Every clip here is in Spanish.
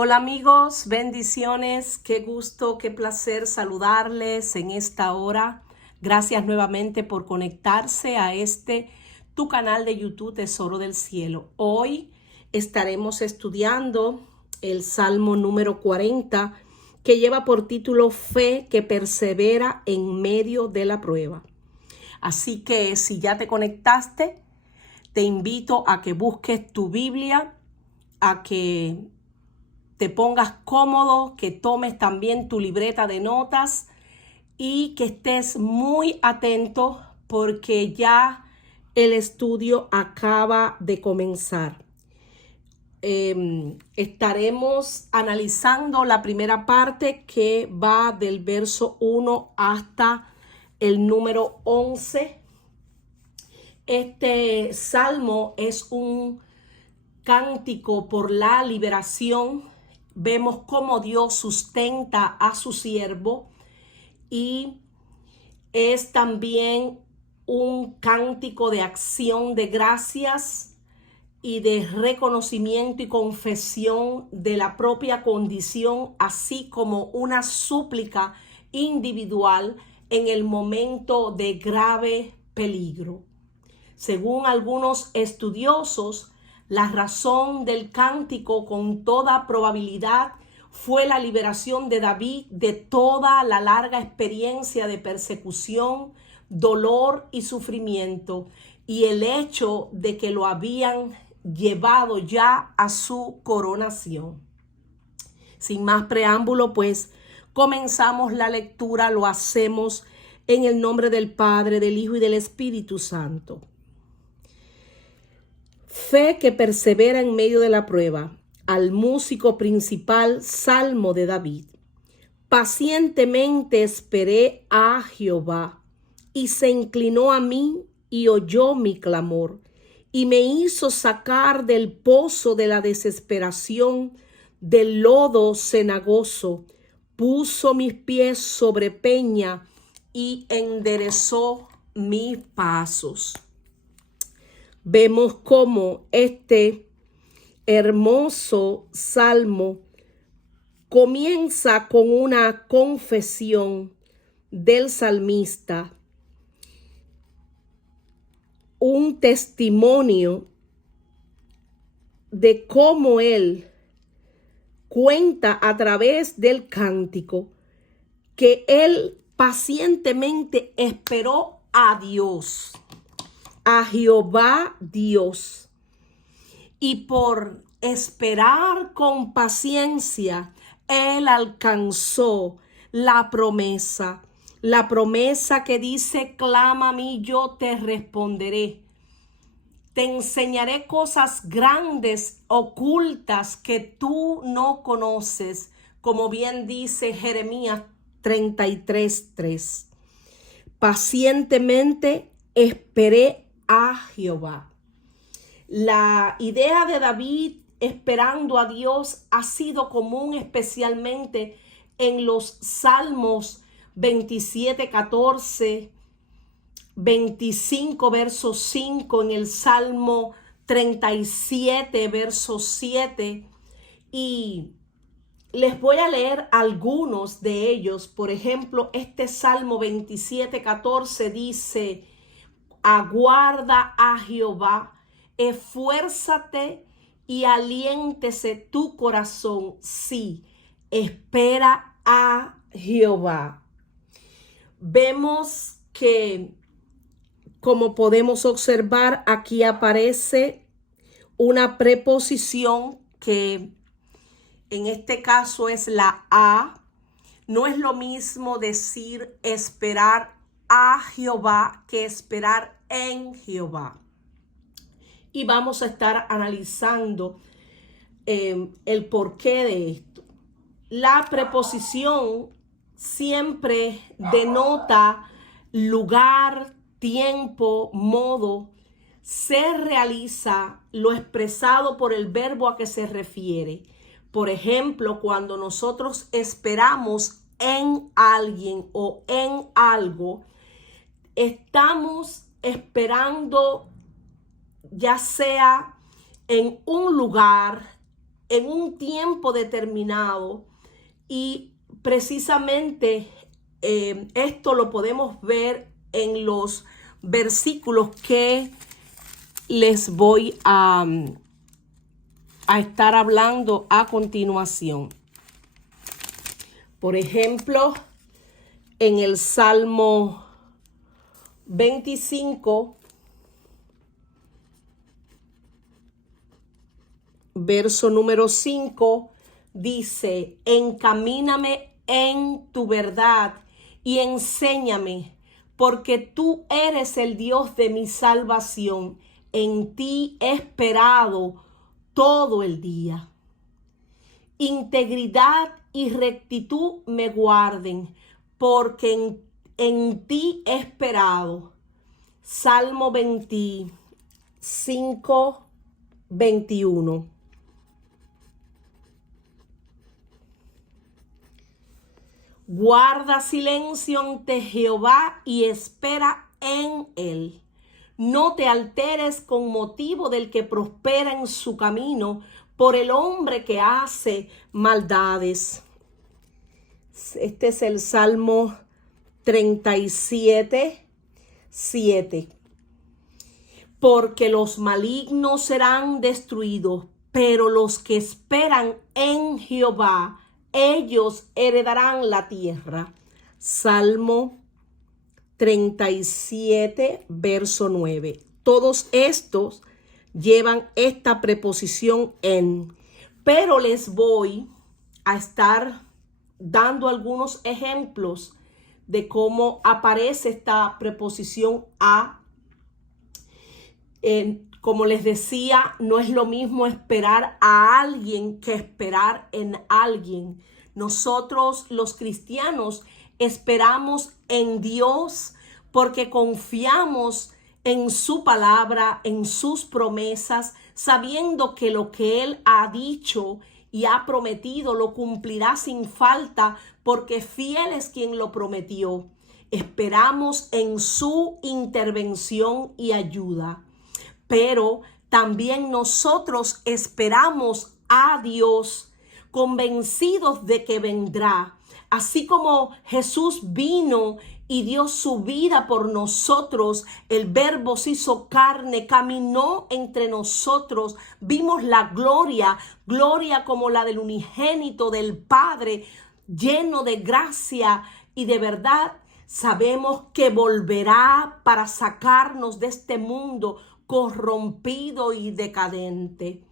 Hola amigos, bendiciones, qué gusto, qué placer saludarles en esta hora. Gracias nuevamente por conectarse a tu canal de YouTube Tesoro del Cielo. Hoy estaremos estudiando el Salmo número 40 que lleva por título Fe que persevera en medio de la prueba. Así que si ya te conectaste, te invito a que busques tu Biblia, a que te pongas cómodo, que tomes también tu libreta de notas y que estés muy atento porque ya el estudio acaba de comenzar. Estaremos analizando la primera parte que va del verso 1 hasta el número 11. Este salmo es un cántico por la liberación. Vemos cómo Dios sustenta a su siervo y es también un cántico de acción de gracias y de reconocimiento y confesión de la propia condición, así como una súplica individual en el momento de grave peligro. Según algunos estudiosos, la razón del cántico con toda probabilidad fue la liberación de David de toda la larga experiencia de persecución, dolor y sufrimiento, y el hecho de que lo habían llevado ya a su coronación. Sin más preámbulo, pues comenzamos la lectura, lo hacemos en el nombre del Padre, del Hijo y del Espíritu Santo. Fe que persevera en medio de la prueba. Al músico principal, Salmo de David. Pacientemente esperé a Jehová, y se inclinó a mí y oyó mi clamor, y me hizo sacar del pozo de la desesperación, del lodo cenagoso, puso mis pies sobre peña y enderezó mis pasos. Vemos cómo este hermoso salmo comienza con una confesión del salmista, un testimonio de cómo él cuenta a través del cántico que él pacientemente esperó a Dios, a Jehová Dios, y por esperar con paciencia, él alcanzó la promesa que dice: clama a mí, yo te responderé. Te enseñaré cosas grandes, ocultas, que tú no conoces, como bien dice Jeremías 33:3. Pacientemente esperé a Jehová. La idea de David esperando a Dios ha sido común especialmente en los Salmos 27:14, 25 verso 5, en el Salmo 37 verso 7, y les voy a leer algunos de ellos. Por ejemplo, este Salmo 27:14 dice: aguarda a Jehová, esfuérzate y aliéntese tu corazón. Sí, espera a Jehová. Vemos que, como podemos observar, aquí aparece una preposición que en este caso es la a. No es lo mismo decir esperar a Jehová que esperar en Jehová. Y vamos a estar analizando el porqué de esto. La preposición siempre denota lugar, tiempo, modo. Se realiza lo expresado por el verbo a que se refiere. Por ejemplo, cuando nosotros esperamos en alguien o en algo, estamos esperando ya sea en un lugar, en un tiempo determinado. Y precisamente esto lo podemos ver en los versículos que les voy a estar hablando a continuación. Por ejemplo, en el Salmo 25, verso número 5, dice: encamíname en tu verdad y enséñame, porque tú eres el Dios de mi salvación. En ti he esperado todo el día. Integridad y rectitud me guarden, porque en ti he esperado. Salmo 25, 21. Guarda silencio ante Jehová y espera en él. No te alteres con motivo del que prospera en su camino, por el hombre que hace maldades. Este es el Salmo 37, 7. Porque los malignos serán destruidos, pero los que esperan en Jehová, ellos heredarán la tierra. Salmo 37, verso 9. Todos estos llevan esta preposición en, pero les voy a estar dando algunos ejemplos de cómo aparece esta preposición a. Como les decía, no es lo mismo esperar a alguien que esperar en alguien. Nosotros, los cristianos, esperamos en Dios porque confiamos en su palabra, en sus promesas, sabiendo que lo que Él ha dicho y ha prometido lo cumplirá sin falta, porque fiel es quien lo prometió. Esperamos en su intervención y ayuda. Pero también nosotros esperamos a Dios, convencidos de que vendrá. Así como Jesús vino y dio su vida por nosotros, el Verbo se hizo carne, caminó entre nosotros, vimos la gloria como la del unigénito del Padre, lleno de gracia y de verdad. Sabemos que volverá para sacarnos de este mundo corrompido y decadente.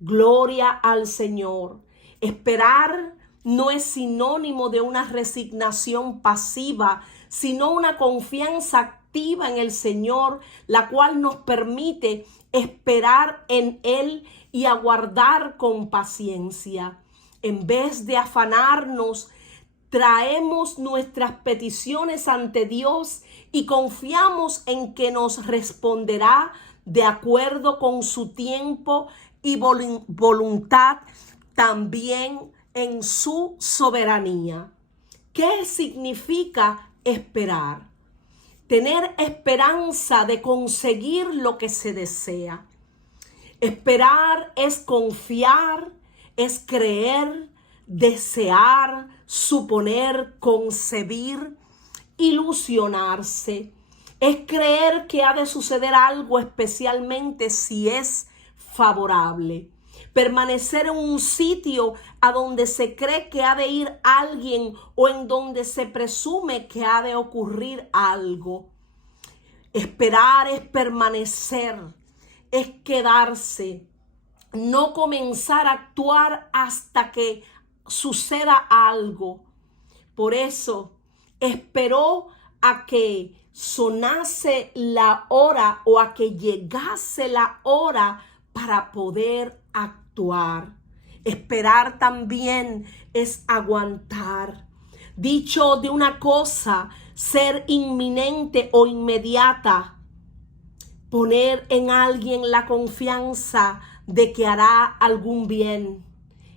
Gloria al Señor. Esperar no es sinónimo de una resignación pasiva, sino una confianza activa en el Señor, la cual nos permite esperar en Él y aguardar con paciencia. En vez de afanarnos, traemos nuestras peticiones ante Dios y confiamos en que nos responderá de acuerdo con su tiempo y voluntad, también en su soberanía. ¿Qué significa esperar? Tener esperanza de conseguir lo que se desea. Esperar es confiar, es creer, desear, suponer, concebir, ilusionarse. Es creer que ha de suceder algo, especialmente si es favorable. Permanecer en un sitio a donde se cree que ha de ir alguien o en donde se presume que ha de ocurrir algo. Esperar es permanecer, es quedarse, no comenzar a actuar hasta que suceda algo. Por eso esperó a que sonase la hora o a que llegase la hora para poder actuar. Esperar también es aguantar. Dicho de una cosa, ser inminente o inmediata. Poner en alguien la confianza de que hará algún bien.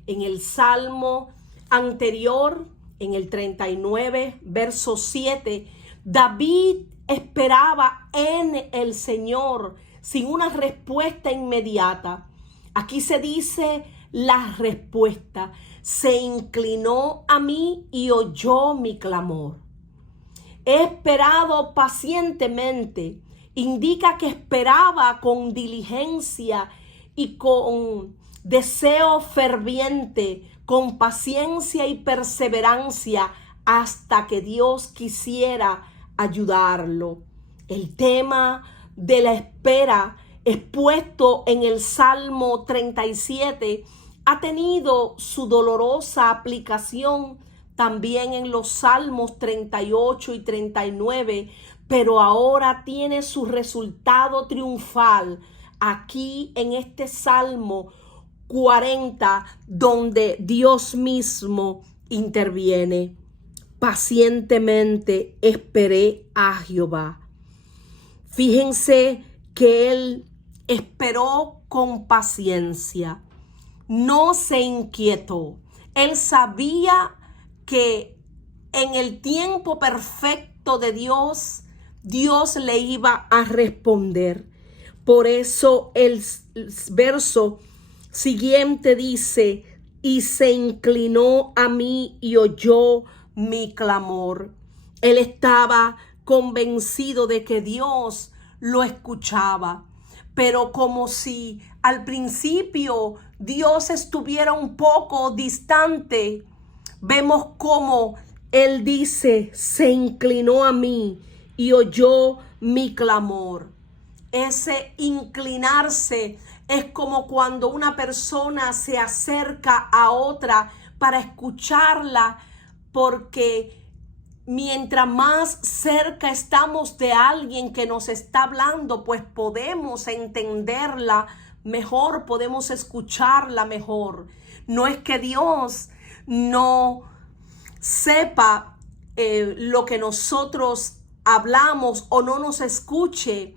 En el Salmo anterior, en el 39, verso 7, David esperaba en el Señor sin una respuesta inmediata. Aquí se dice la respuesta. Se inclinó a mí y oyó mi clamor. He esperado pacientemente. Indica que esperaba con diligencia y con deseo ferviente, con paciencia y perseverancia, hasta que Dios quisiera ayudarlo. El tema de la espera, expuesto en el Salmo 37, ha tenido su dolorosa aplicación también en los Salmos 38 y 39, pero ahora tiene su resultado triunfal aquí en este Salmo 40, donde Dios mismo interviene. Pacientemente esperé a Jehová. Fíjense que él esperó con paciencia, no se inquietó. Él sabía que en el tiempo perfecto de Dios, Dios le iba a responder. Por eso el verso siguiente dice: y se inclinó a mí y oyó mi clamor. Él estaba convencido de que Dios lo escuchaba, pero como si al principio Dios estuviera un poco distante, vemos cómo él dice: se inclinó a mí y oyó mi clamor. Ese inclinarse es como cuando una persona se acerca a otra para escucharla, porque mientras más cerca estamos de alguien que nos está hablando, pues podemos entenderla mejor, podemos escucharla mejor. No es que Dios no sepa lo que nosotros hablamos o no nos escuche.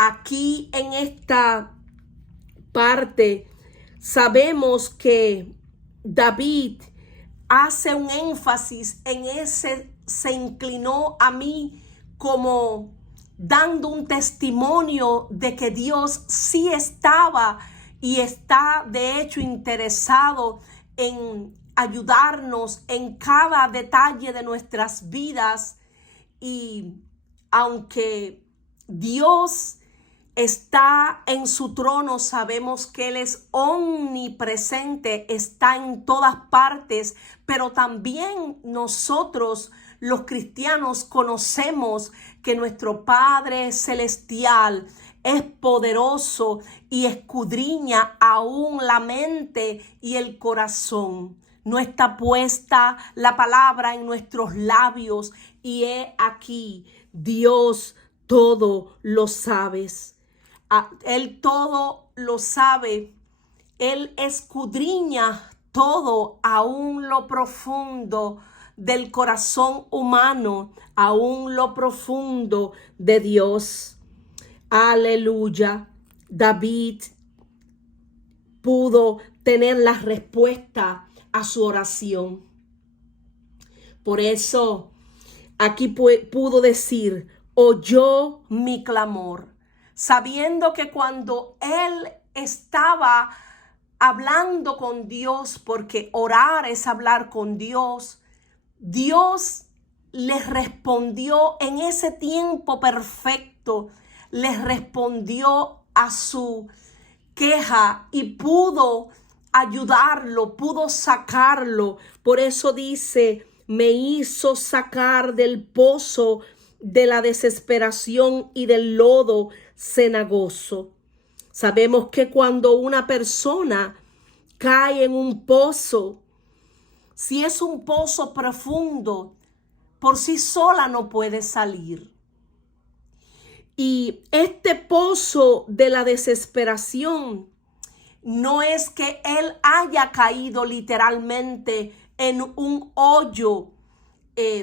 Aquí en esta parte sabemos que David hace un énfasis en ese se inclinó a mí, como dando un testimonio de que Dios sí estaba y está de hecho interesado en ayudarnos en cada detalle de nuestras vidas. Y aunque Dios está en su trono, sabemos que Él es omnipresente, está en todas partes, pero también nosotros los cristianos conocemos que nuestro Padre Celestial es poderoso y escudriña aún la mente y el corazón. No está puesta la palabra en nuestros labios y he aquí, Dios todo lo sabe. Él todo lo sabe. Él escudriña todo, aún lo profundo del corazón humano, aún lo profundo de Dios. Aleluya. David pudo tener la respuesta a su oración. Por eso aquí pudo decir: oyó mi clamor, sabiendo que cuando él estaba hablando con Dios, porque orar es hablar con Dios, Dios le respondió en ese tiempo perfecto, le respondió a su queja y pudo ayudarlo, pudo sacarlo. Por eso dice: me hizo sacar del pozo de la desesperación y del lodo cenagoso. Sabemos que cuando una persona cae en un pozo, si es un pozo profundo, por sí sola no puede salir. Y este pozo de la desesperación no es que él haya caído literalmente en un hoyo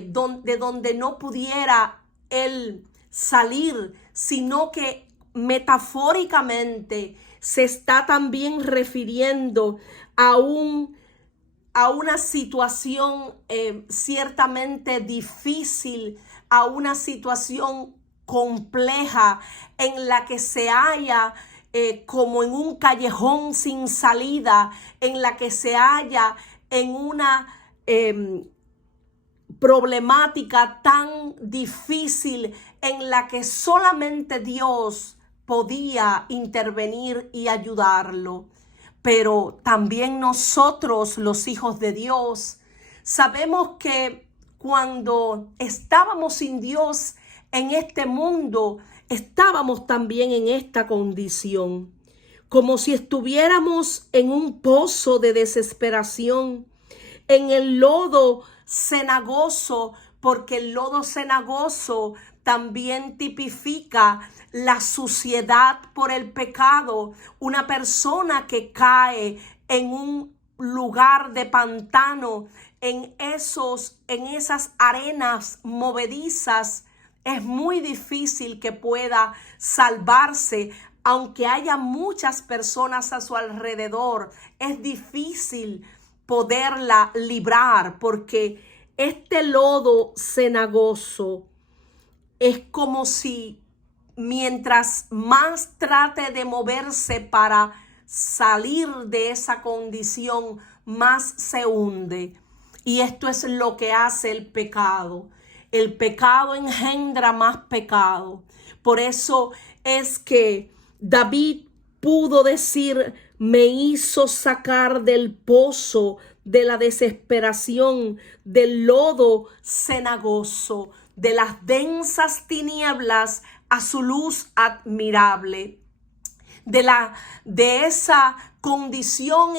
donde no pudiera él salir, sino que metafóricamente se está también refiriendo a una situación ciertamente difícil, a una situación compleja en la que se halla como en un callejón sin salida, en la que se halla en una problemática tan difícil, en la que solamente Dios podía intervenir y ayudarlo. Pero también nosotros, los hijos de Dios, sabemos que cuando estábamos sin Dios en este mundo, estábamos también en esta condición, como si estuviéramos en un pozo de desesperación, en el lodo cenagoso, porque el lodo cenagoso también tipifica la suciedad por el pecado. Una persona que cae en un lugar de pantano, en esas arenas movedizas, es muy difícil que pueda salvarse. Aunque haya muchas personas a su alrededor, es difícil poderla librar, porque este lodo cenagoso es como si mientras más trate de moverse para salir de esa condición, más se hunde. Y esto es lo que hace el pecado. El pecado engendra más pecado. Por eso es que David pudo decir: me hizo sacar del pozo de la desesperación, del lodo cenagoso, de las densas tinieblas a su luz admirable, de esa condición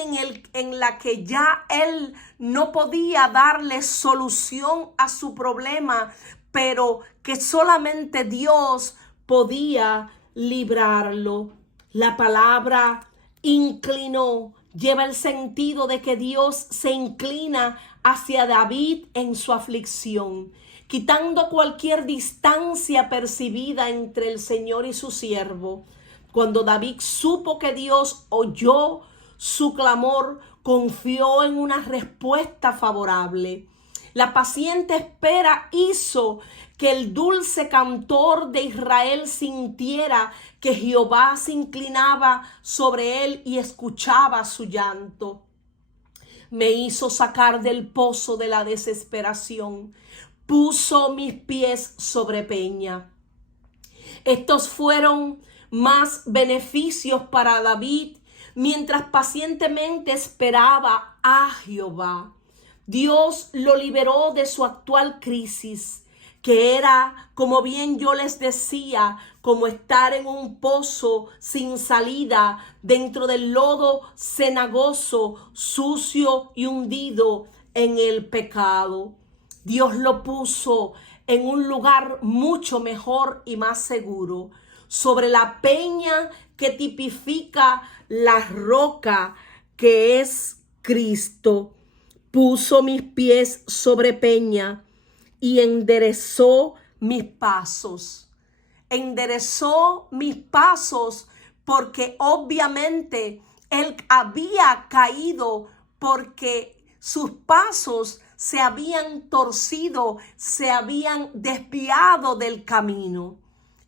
en la que ya él no podía darle solución a su problema, pero que solamente Dios podía librarlo. La palabra inclinó lleva el sentido de que Dios se inclina hacia David en su aflicción, quitando cualquier distancia percibida entre el Señor y su siervo. Cuando David supo que Dios oyó su clamor, confió en una respuesta favorable. La paciente espera hizo que el dulce cantor de Israel sintiera que Jehová se inclinaba sobre él y escuchaba su llanto. Me hizo sacar del pozo de la desesperación, puso mis pies sobre peña. Estos fueron más beneficios para David mientras pacientemente esperaba a Jehová. Dios lo liberó de su actual crisis, que era, como bien yo les decía, como estar en un pozo sin salida, dentro del lodo cenagoso, sucio y hundido en el pecado. Dios lo puso en un lugar mucho mejor y más seguro, sobre la peña que tipifica la roca que es Cristo. Puso mis pies sobre peña y enderezó mis pasos. Enderezó mis pasos porque obviamente él había caído, porque sus pasos se habían torcido, se habían desviado del camino.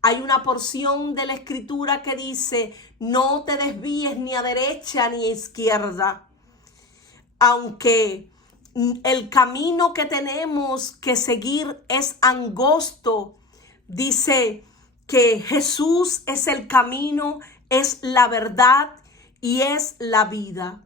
Hay una porción de la escritura que dice: no te desvíes ni a derecha ni a izquierda. Aunque el camino que tenemos que seguir es angosto, dice que Jesús es el camino, es la verdad y es la vida.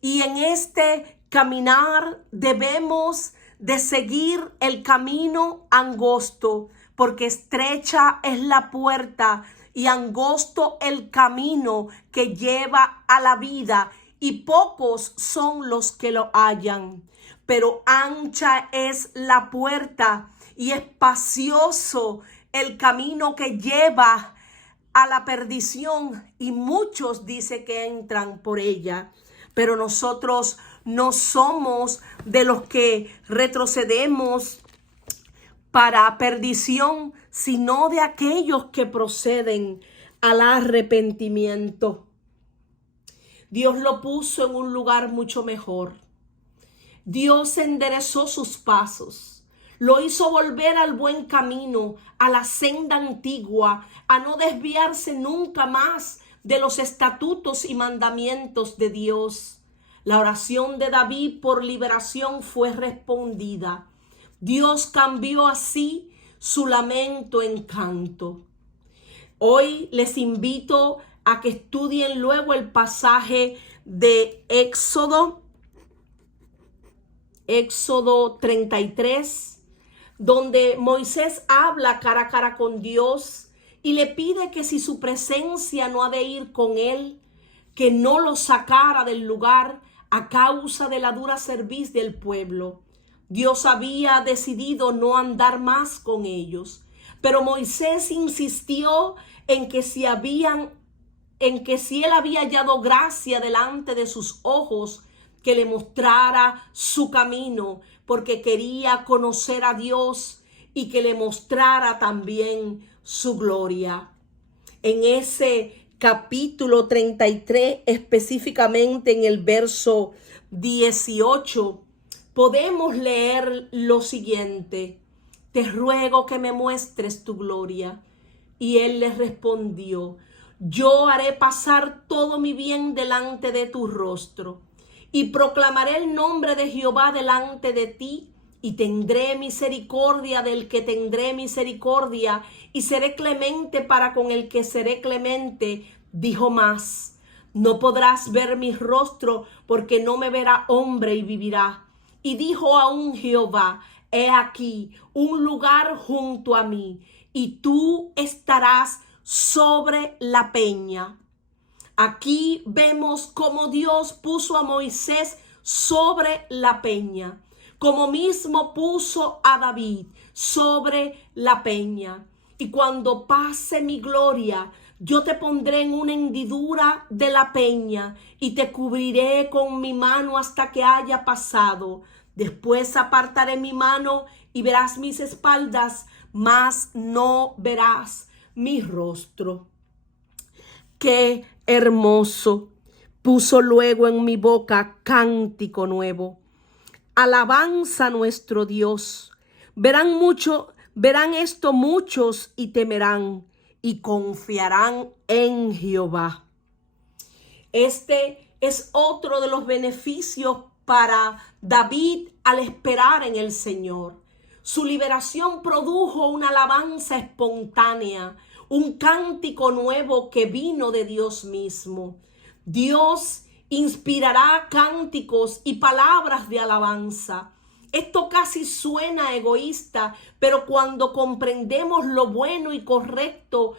Y en este caminar debemos de seguir el camino angosto, porque estrecha es la puerta y angosto el camino que lleva a la vida, y pocos son los que lo hallan. Pero ancha es la puerta y espacioso el camino que lleva a la perdición, y muchos dice que entran por ella. Pero nosotros no somos de los que retrocedemos para perdición, sino de aquellos que proceden al arrepentimiento. Dios lo puso en un lugar mucho mejor. Dios enderezó sus pasos, lo hizo volver al buen camino, a la senda antigua, a no desviarse nunca más de los estatutos y mandamientos de Dios. La oración de David por liberación fue respondida. Dios cambió así su lamento en canto. Hoy les invito a que estudien luego el pasaje de Éxodo 33, donde Moisés habla cara a cara con Dios y le pide que si su presencia no ha de ir con él, que no lo sacara del lugar a causa de la dura cerviz del pueblo. Dios había decidido no andar más con ellos, pero Moisés insistió en que si él había hallado gracia delante de sus ojos, que le mostrara su camino, porque quería conocer a Dios y que le mostrara también su gloria. En ese capítulo 33, específicamente en el verso 18, podemos leer lo siguiente: te ruego que me muestres tu gloria. Y él le respondió: yo haré pasar todo mi bien delante de tu rostro, y proclamaré el nombre de Jehová delante de ti, y tendré misericordia del que tendré misericordia, y seré clemente para con el que seré clemente. Dijo más: no podrás ver mi rostro, porque no me verá hombre y vivirá. Y dijo aún Jehová: he aquí un lugar junto a mí, y tú estarás sobre la peña. Aquí vemos cómo Dios puso a Moisés sobre la peña, como mismo puso a David sobre la peña. Y cuando pase mi gloria, yo te pondré en una hendidura de la peña y te cubriré con mi mano hasta que haya pasado. Después apartaré mi mano y verás mis espaldas, mas no verás mi rostro. Qué hermoso. Puso luego en mi boca cántico nuevo. Alabanza a nuestro Dios. Verán esto muchos y temerán y confiarán en Jehová. Este es otro de los beneficios para David al esperar en el Señor. Su liberación produjo una alabanza espontánea, un cántico nuevo que vino de Dios mismo. Dios inspirará cánticos y palabras de alabanza. Esto casi suena egoísta, pero cuando comprendemos lo bueno y correcto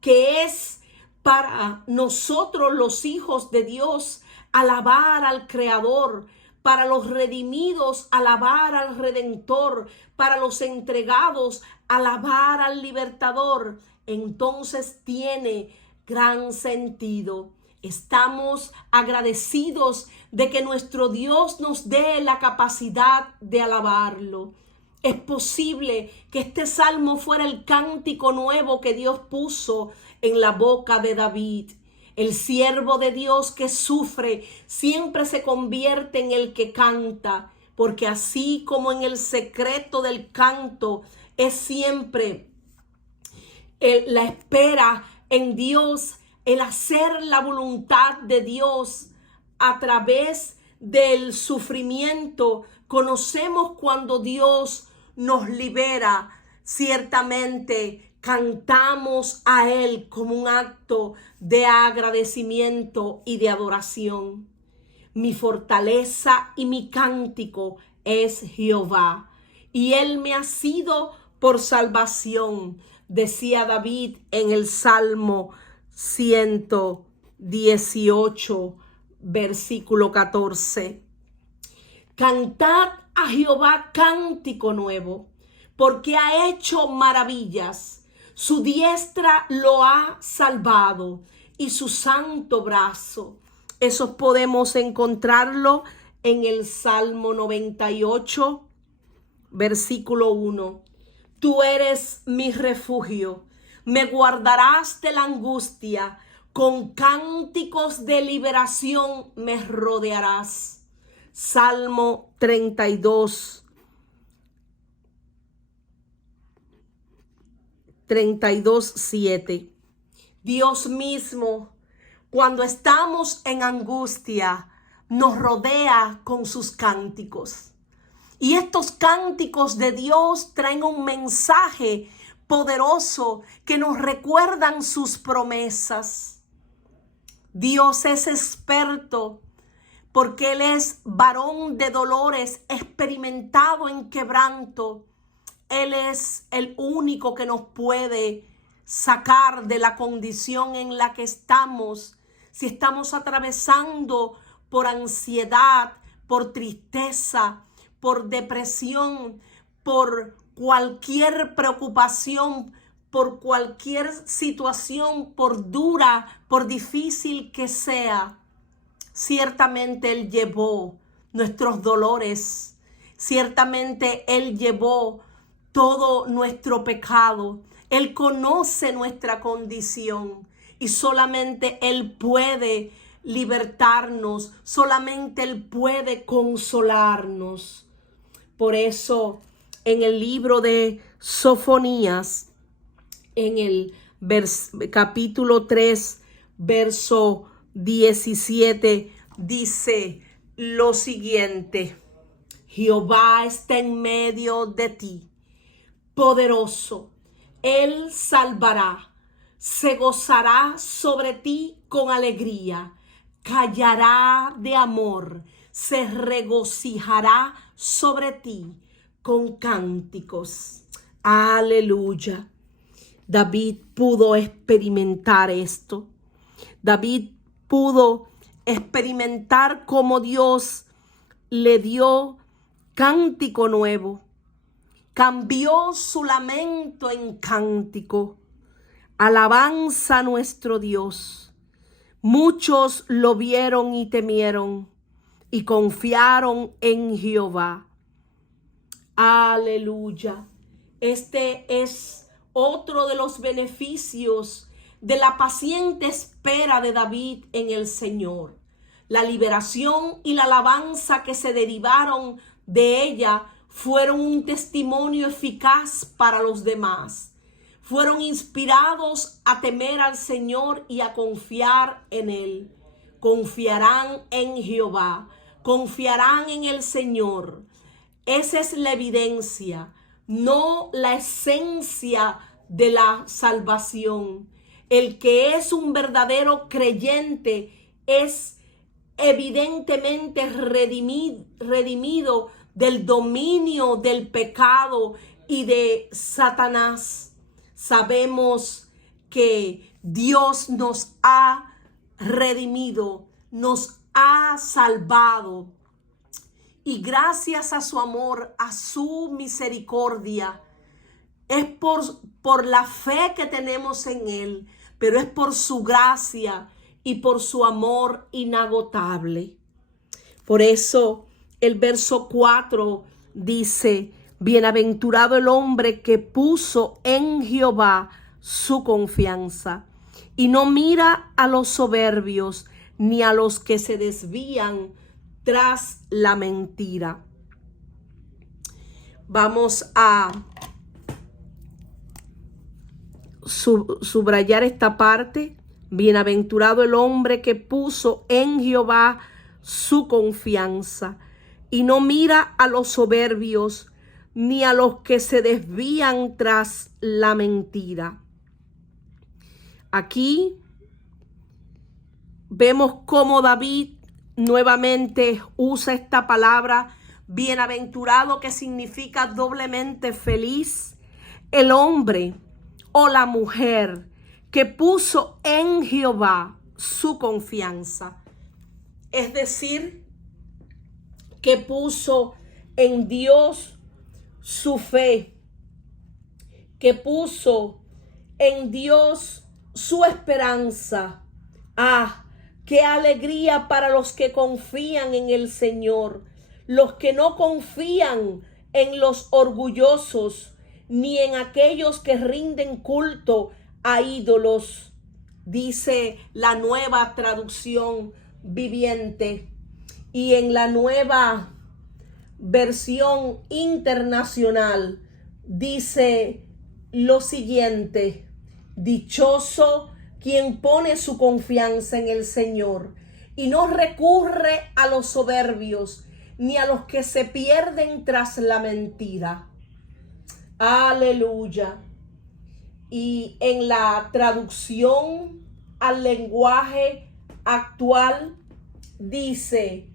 que es para nosotros los hijos de Dios, alabar al Creador, para los redimidos, alabar al Redentor, para los entregados, alabar al Libertador, entonces tiene gran sentido. Estamos agradecidos de que nuestro Dios nos dé la capacidad de alabarlo. Es posible que este salmo fuera el cántico nuevo que Dios puso en la boca de David. El siervo de Dios que sufre siempre se convierte en el que canta, porque así como en el secreto del canto es siempre la espera en Dios, el hacer la voluntad de Dios a través del sufrimiento, conocemos cuando Dios nos libera. Ciertamente cantamos a Él como un acto de agradecimiento y de adoración. Mi fortaleza y mi cántico es Jehová, y Él me ha sido por salvación, decía David en el Salmo 118, versículo 14. Cantad a Jehová cántico nuevo, porque ha hecho maravillas. Su diestra lo ha salvado y su santo brazo. Eso podemos encontrarlo en el Salmo 98, versículo 1. Tú eres mi refugio, me guardarás de la angustia, con cánticos de liberación me rodearás. Salmo 32, 7. Dios mismo cuando estamos en angustia, nos rodea con sus cánticos. Y estos cánticos de Dios traen un mensaje poderoso que nos recuerdan sus promesas. Dios es experto porque Él es varón de dolores, experimentado en quebranto. Él es el único que nos puede sacar de la condición en la que estamos. Si estamos atravesando por ansiedad, por tristeza, por depresión, por cualquier preocupación, por cualquier situación, por dura, por difícil que sea, ciertamente Él llevó nuestros dolores, ciertamente Él llevó todo nuestro pecado. Él conoce nuestra condición y solamente Él puede libertarnos, solamente Él puede consolarnos. Por eso en el libro de Sofonías, en el capítulo 3, verso 17, dice lo siguiente: Jehová está en medio de ti, poderoso, Él salvará, se gozará sobre ti con alegría, callará de amor, se regocijará sobre ti con cánticos. Aleluya. David pudo experimentar esto. David pudo experimentar cómo Dios le dio cántico nuevo. Cambió su lamento en cántico. Alabanza a nuestro Dios. Muchos lo vieron y temieron y confiaron en Jehová. Aleluya. Este es otro de los beneficios de la paciente espera de David en el Señor. La liberación y la alabanza que se derivaron de ella fueron un testimonio eficaz para los demás. Fueron inspirados a temer al Señor y a confiar en Él. Confiarán en Jehová, confiarán en el Señor. Esa es la evidencia, no la esencia de la salvación. El que es un verdadero creyente es evidentemente redimido del dominio del pecado y de Satanás. Sabemos que Dios nos ha redimido, nos ha salvado. Y gracias a su amor, a su misericordia, es por la fe que tenemos en Él, pero es por su gracia y por su amor inagotable. Por eso el verso 4 dice: bienaventurado el hombre que puso en Jehová su confianza y no mira a los soberbios ni a los que se desvían tras la mentira. Vamos a subrayar esta parte. Bienaventurado el hombre que puso en Jehová su confianza y no mira a los soberbios ni a los que se desvían tras la mentira. Aquí vemos cómo David nuevamente usa esta palabra bienaventurado, que significa doblemente feliz. El hombre o la mujer que puso en Jehová su confianza, es decir, que puso en Dios su fe, que puso en Dios su esperanza. Qué alegría para los que confían en el Señor, los que no confían en los orgullosos, ni en aquellos que rinden culto a ídolos, dice la Nueva Traducción Viviente. Y en la Nueva Versión Internacional dice lo siguiente: dichoso quien pone su confianza en el Señor y no recurre a los soberbios ni a los que se pierden tras la mentira. Aleluya. Y en la traducción al lenguaje actual dice: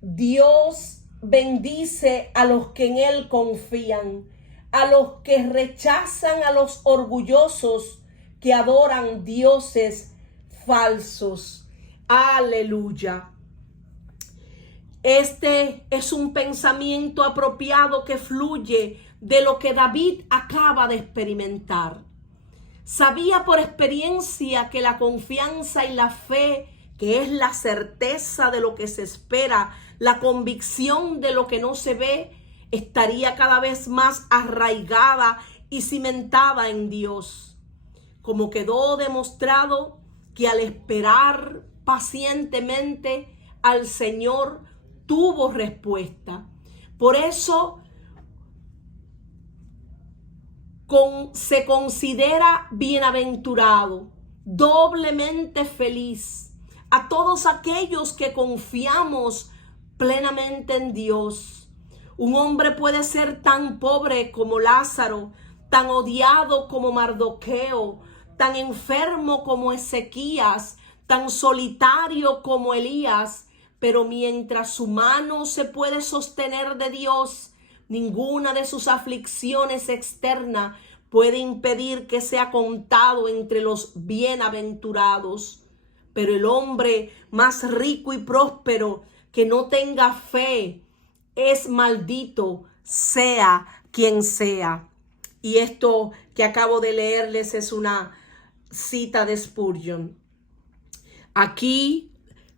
Dios bendice a los que en Él confían, a los que rechazan a los orgullosos que adoran dioses falsos. Aleluya. Este es un pensamiento apropiado que fluye de lo que David acaba de experimentar. Sabía por experiencia que la confianza y la fe, que es la certeza de lo que se espera, la convicción de lo que no se ve, estaría cada vez más arraigada y cimentada en Dios. Como quedó demostrado que al esperar pacientemente al Señor tuvo respuesta. Por eso se considera bienaventurado, doblemente feliz, a todos aquellos que confiamos plenamente en Dios. Un hombre puede ser tan pobre como Lázaro, tan odiado como Mardoqueo, tan enfermo como Ezequías, tan solitario como Elías, pero mientras su mano se puede sostener de Dios, ninguna de sus aflicciones externas puede impedir que sea contado entre los bienaventurados. Pero el hombre más rico y próspero que no tenga fe es maldito, sea quien sea. Y esto que acabo de leerles es una cita de Spurgeon. Aquí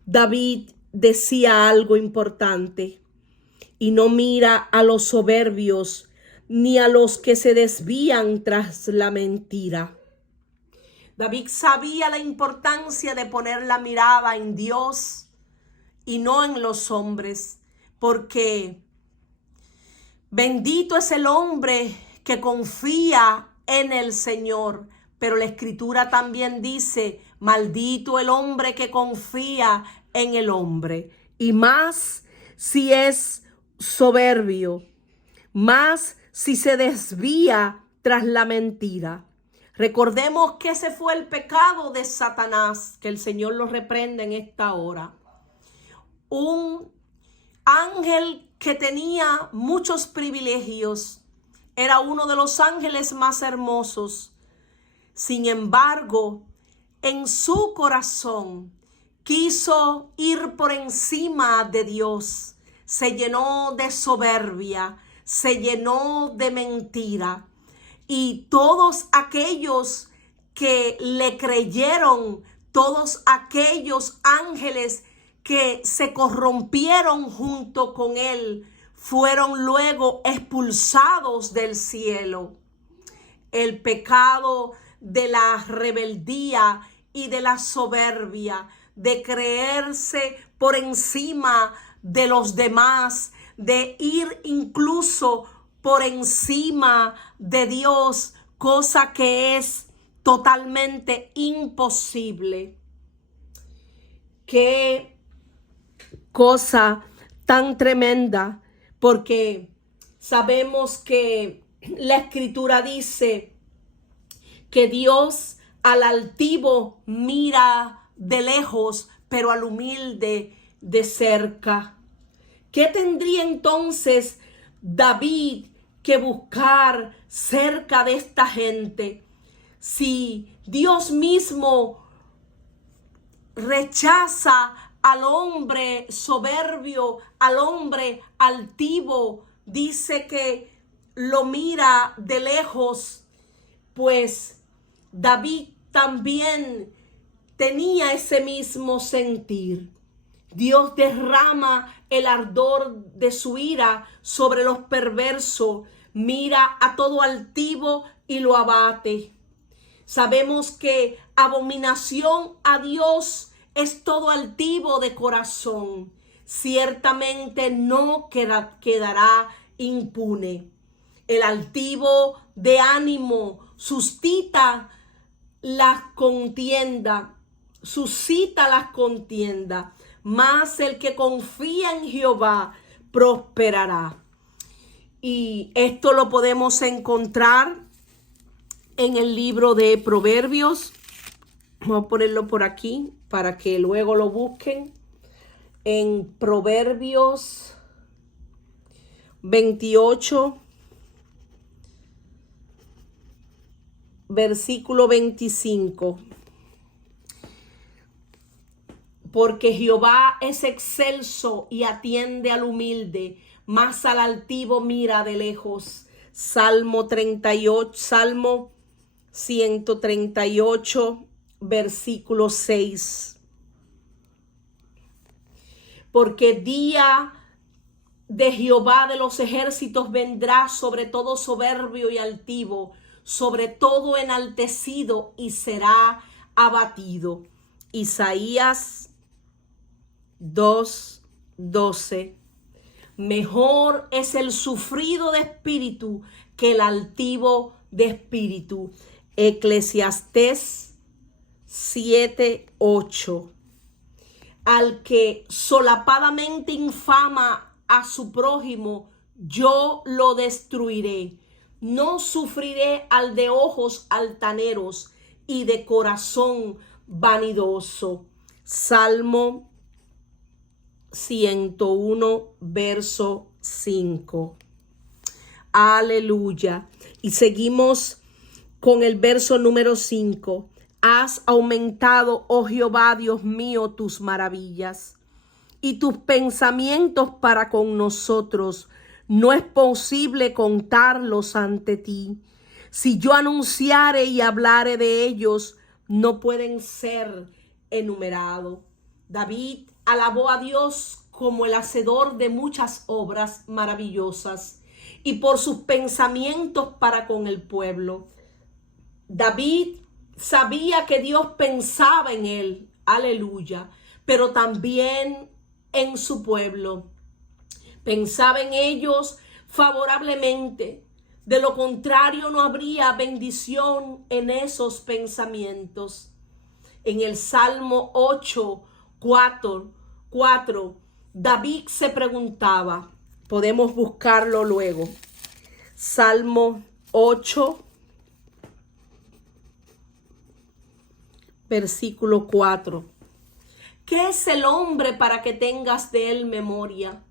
David decía algo importante: y no mira a los soberbios ni a los que se desvían tras la mentira. David sabía la importancia de poner la mirada en Dios y no en los hombres, porque bendito es el hombre que confía en el Señor. Pero la Escritura también dice: maldito el hombre que confía en el hombre. Y más si es soberbio, más si se desvía tras la mentira. Recordemos que ese fue el pecado de Satanás, que el Señor lo reprende en esta hora. Un ángel que tenía muchos privilegios, era uno de los ángeles más hermosos. Sin embargo, en su corazón quiso ir por encima de Dios. Se llenó de soberbia, se llenó de mentira. Y todos aquellos que le creyeron, todos aquellos ángeles que se corrompieron junto con él, fueron luego expulsados del cielo. El pecado de la rebeldía y de la soberbia, de creerse por encima de los demás, de ir incluso por encima de Dios, cosa que es totalmente imposible. Qué cosa tan tremenda, porque sabemos que la Escritura dice que Dios al altivo mira de lejos, pero al humilde de cerca. ¿Qué tendría entonces David que buscar cerca de esta gente si Dios mismo rechaza al hombre soberbio, al hombre altivo? Dice que lo mira de lejos. Pues David también tenía ese mismo sentir. Dios derrama el ardor de su ira sobre los perversos, mira a todo altivo y lo abate. Sabemos que abominación a Dios es todo altivo de corazón. Ciertamente no quedará impune. El altivo de ánimo suscita las contiendas, suscita las contiendas, mas el que confía en Jehová prosperará. Y esto lo podemos encontrar en el libro de Proverbios. Vamos a ponerlo por aquí para que luego lo busquen. En Proverbios 28, versículo 25. Porque Jehová es excelso y atiende al humilde, mas al altivo mira de lejos. Salmo 138, versículo 6. Porque día de Jehová de los ejércitos vendrá sobre todo soberbio y altivo, sobre todo enaltecido, y será abatido. Isaías 2:12. Mejor es el sufrido de espíritu que el altivo de espíritu. Eclesiastés 7:8. Al que solapadamente infama a su prójimo, yo lo destruiré. No sufriré al de ojos altaneros y de corazón vanidoso. Salmo 101, verso 5. Aleluya. Y seguimos con el verso número 5. Has aumentado, oh Jehová, Dios mío, tus maravillas y tus pensamientos para con nosotros. No es posible contarlos ante ti. Si yo anunciare y hablare de ellos, no pueden ser enumerados. David alabó a Dios como el hacedor de muchas obras maravillosas y por sus pensamientos para con el pueblo. David sabía que Dios pensaba en él, aleluya, pero también en su pueblo. Pensaba en ellos favorablemente. De lo contrario, no habría bendición en esos pensamientos. En el Salmo 8:4, David se preguntaba, podemos buscarlo luego. Salmo 8, versículo 4. ¿Qué es el hombre para que tengas de él memoria?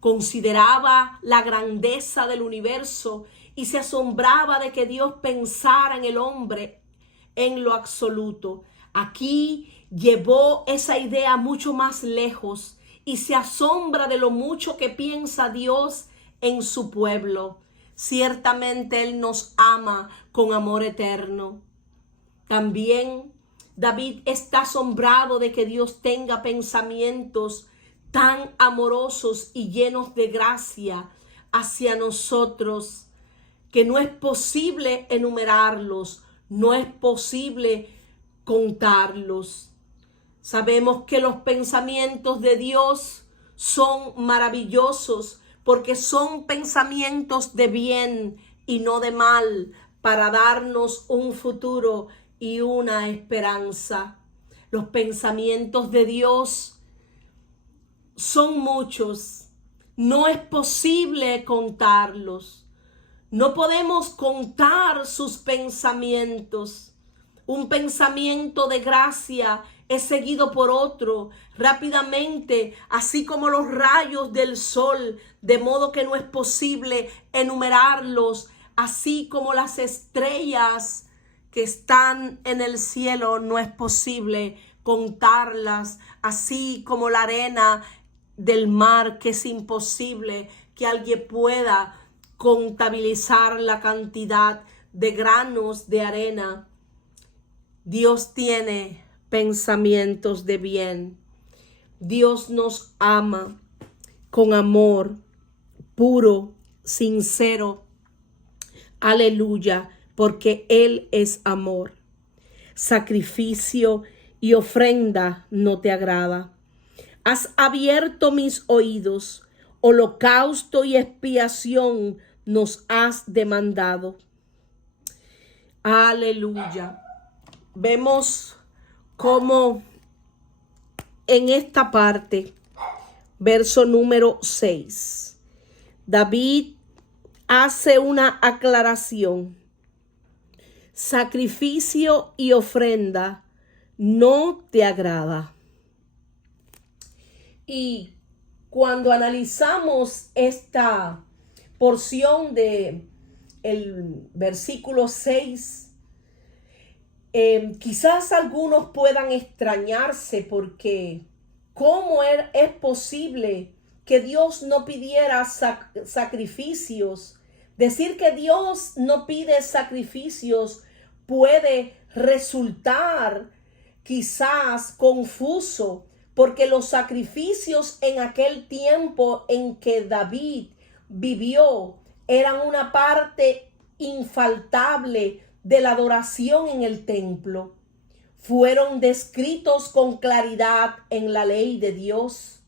Consideraba la grandeza del universo y se asombraba de que Dios pensara en el hombre en lo absoluto. Aquí llevó esa idea mucho más lejos y se asombra de lo mucho que piensa Dios en su pueblo. Ciertamente Él nos ama con amor eterno. También David está asombrado de que Dios tenga pensamientos tan amorosos y llenos de gracia hacia nosotros, que no es posible enumerarlos, no es posible contarlos. Sabemos que los pensamientos de Dios son maravillosos porque son pensamientos de bien y no de mal, para darnos un futuro y una esperanza. Los pensamientos de Dios son muchos, no es posible contarlos. No podemos contar sus pensamientos. Un pensamiento de gracia es seguido por otro rápidamente, así como los rayos del sol, de modo que no es posible enumerarlos, así como las estrellas que están en el cielo, no es posible contarlas, así como la arena del mar, que es imposible que alguien pueda contabilizar la cantidad de granos de arena. Dios tiene pensamientos de bien. Dios nos ama con amor puro, sincero. Aleluya, porque Él es amor. Sacrificio y ofrenda no te agrada. Has abierto mis oídos, holocausto y expiación nos has demandado. Aleluya. vemos cómo en esta parte, verso número 6, David hace una aclaración. Sacrificio y ofrenda no te agrada. Y cuando analizamos esta porción de el versículo 6, quizás algunos puedan extrañarse porque ¿cómo es posible que Dios no pidiera sacrificios? Decir que Dios no pide sacrificios puede resultar quizás confuso, porque los sacrificios en aquel tiempo en que David vivió eran una parte infaltable de la adoración en el templo. Fueron descritos con claridad en la ley de Dios.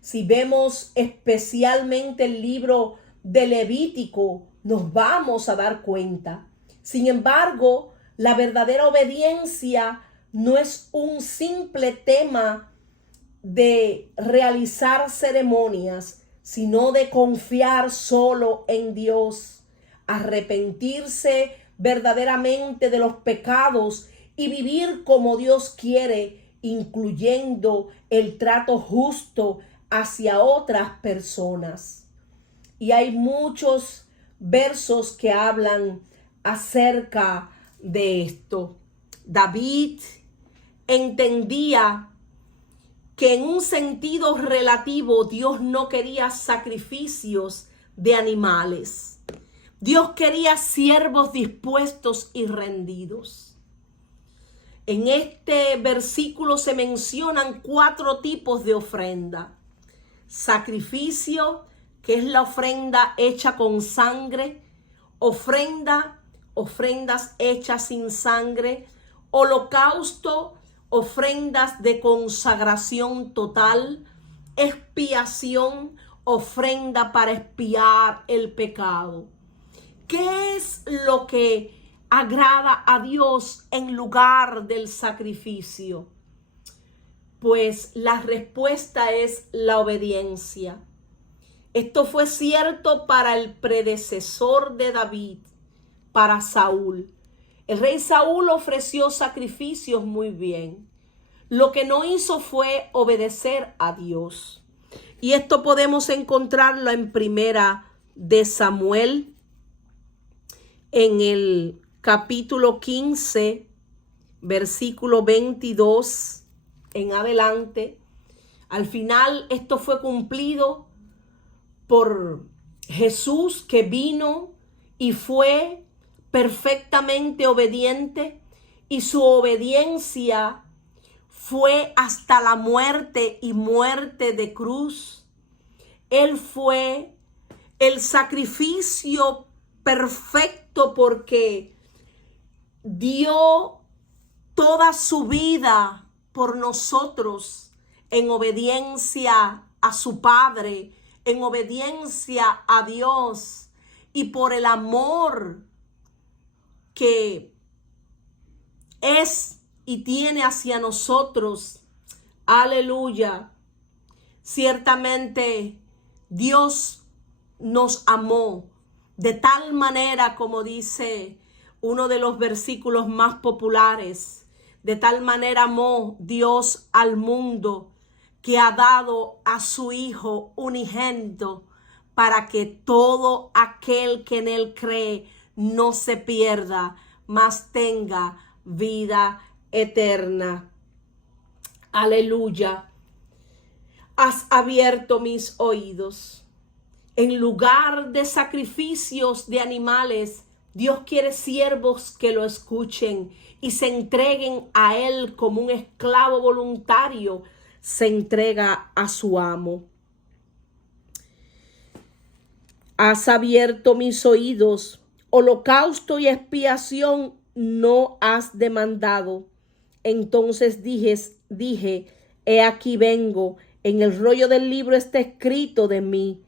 Si vemos especialmente el libro de Levítico, nos vamos a dar cuenta. Sin embargo, la verdadera obediencia no es un simple tema de realizar ceremonias, sino de confiar solo en Dios, arrepentirse verdaderamente de los pecados y vivir como Dios quiere, incluyendo el trato justo hacia otras personas. Y hay muchos versos que hablan acerca de esto. David entendía que en un sentido relativo Dios no quería sacrificios de animales. Dios quería siervos dispuestos y rendidos. En este versículo se mencionan 4 tipos de ofrenda. Sacrificio, que es la ofrenda hecha con sangre, ofrendas hechas sin sangre, holocausto, ofrendas de consagración total, expiación, ofrenda para expiar el pecado. ¿Qué es lo que agrada a Dios en lugar del sacrificio? Pues la respuesta es la obediencia. Esto fue cierto para el predecesor de David, para Saúl. El rey Saúl ofreció sacrificios muy bien. Lo que no hizo fue obedecer a Dios. Y esto podemos encontrarlo en Primera de Samuel, en el capítulo 15, versículo 22 en adelante. Al final esto fue cumplido por Jesús, que vino y fue perfectamente obediente, y su obediencia fue hasta la muerte y muerte de cruz. Él fue el sacrificio perfecto porque dio toda su vida por nosotros en obediencia a su Padre, en obediencia a Dios, y por el amor que es y tiene hacia nosotros. Aleluya. Ciertamente Dios nos amó de tal manera, como dice uno de los versículos más populares, de tal manera amó Dios al mundo que ha dado a su Hijo unigénito, para que todo aquel que en él cree no se pierda, mas tenga vida eterna. Aleluya. Has abierto mis oídos. En lugar de sacrificios de animales, Dios quiere siervos que lo escuchen y se entreguen a Él como un esclavo voluntario se entrega a su amo. Has abierto mis oídos. Holocausto y expiación no has demandado. Entonces dije, he aquí vengo. En el rollo del libro está escrito de mí.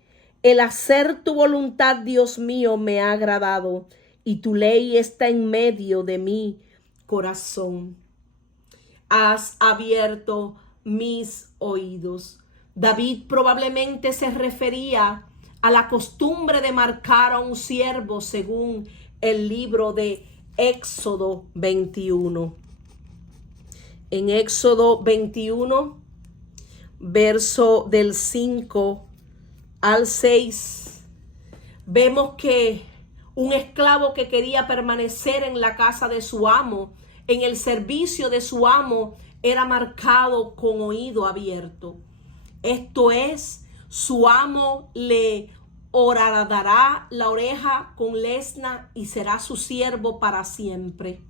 El hacer tu voluntad, Dios mío, me ha agradado, y tu ley está en medio de mí. corazón. Has abierto mis oídos. David probablemente se refería a la costumbre de marcar a un siervo según el libro de Éxodo 21. En Éxodo 21, verso del 5 al 6, vemos que un esclavo que quería permanecer en la casa de su amo, en el servicio de su amo, era marcado con oído abierto. Esto es, su amo le horadará la oreja con lesna y será su siervo para siempre.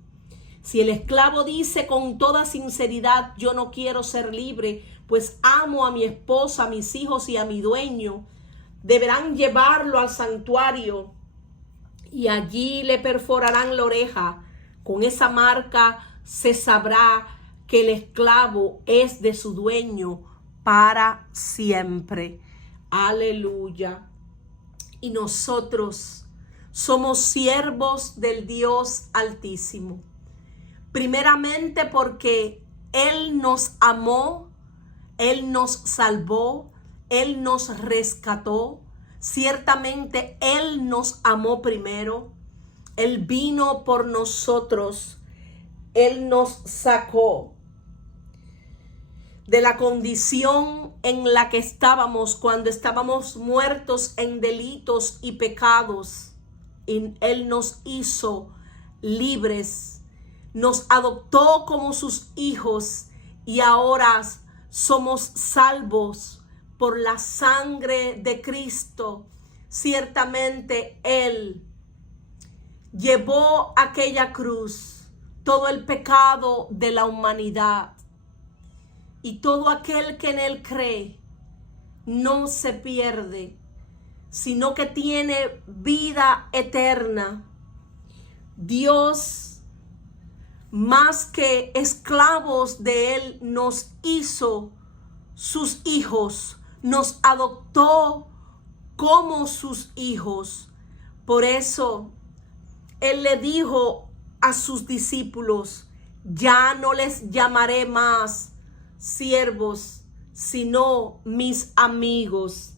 Si el esclavo dice con toda sinceridad, yo no quiero ser libre, pues amo a mi esposa, a mis hijos y a mi dueño, deberán llevarlo al santuario y allí le perforarán la oreja. Con esa marca se sabrá que el esclavo es de su dueño para siempre. Aleluya. Y nosotros somos siervos del Dios Altísimo. Primeramente porque Él nos amó, Él nos salvó, Él nos rescató. Ciertamente Él nos amó primero. Él vino por nosotros. Él nos sacó de la condición en la que estábamos cuando estábamos muertos en delitos y pecados. Y Él nos hizo libres. Nos adoptó como sus hijos y ahora somos salvos por la sangre de Cristo. Ciertamente Él llevó aquella cruz, todo el pecado de la humanidad. Y todo aquel que en Él cree no se pierde, sino que tiene vida eterna. Dios, más que esclavos de Él, nos hizo sus hijos, nos adoptó como sus hijos. Por eso Él le dijo a sus discípulos, ya no les llamaré más siervos, sino mis amigos,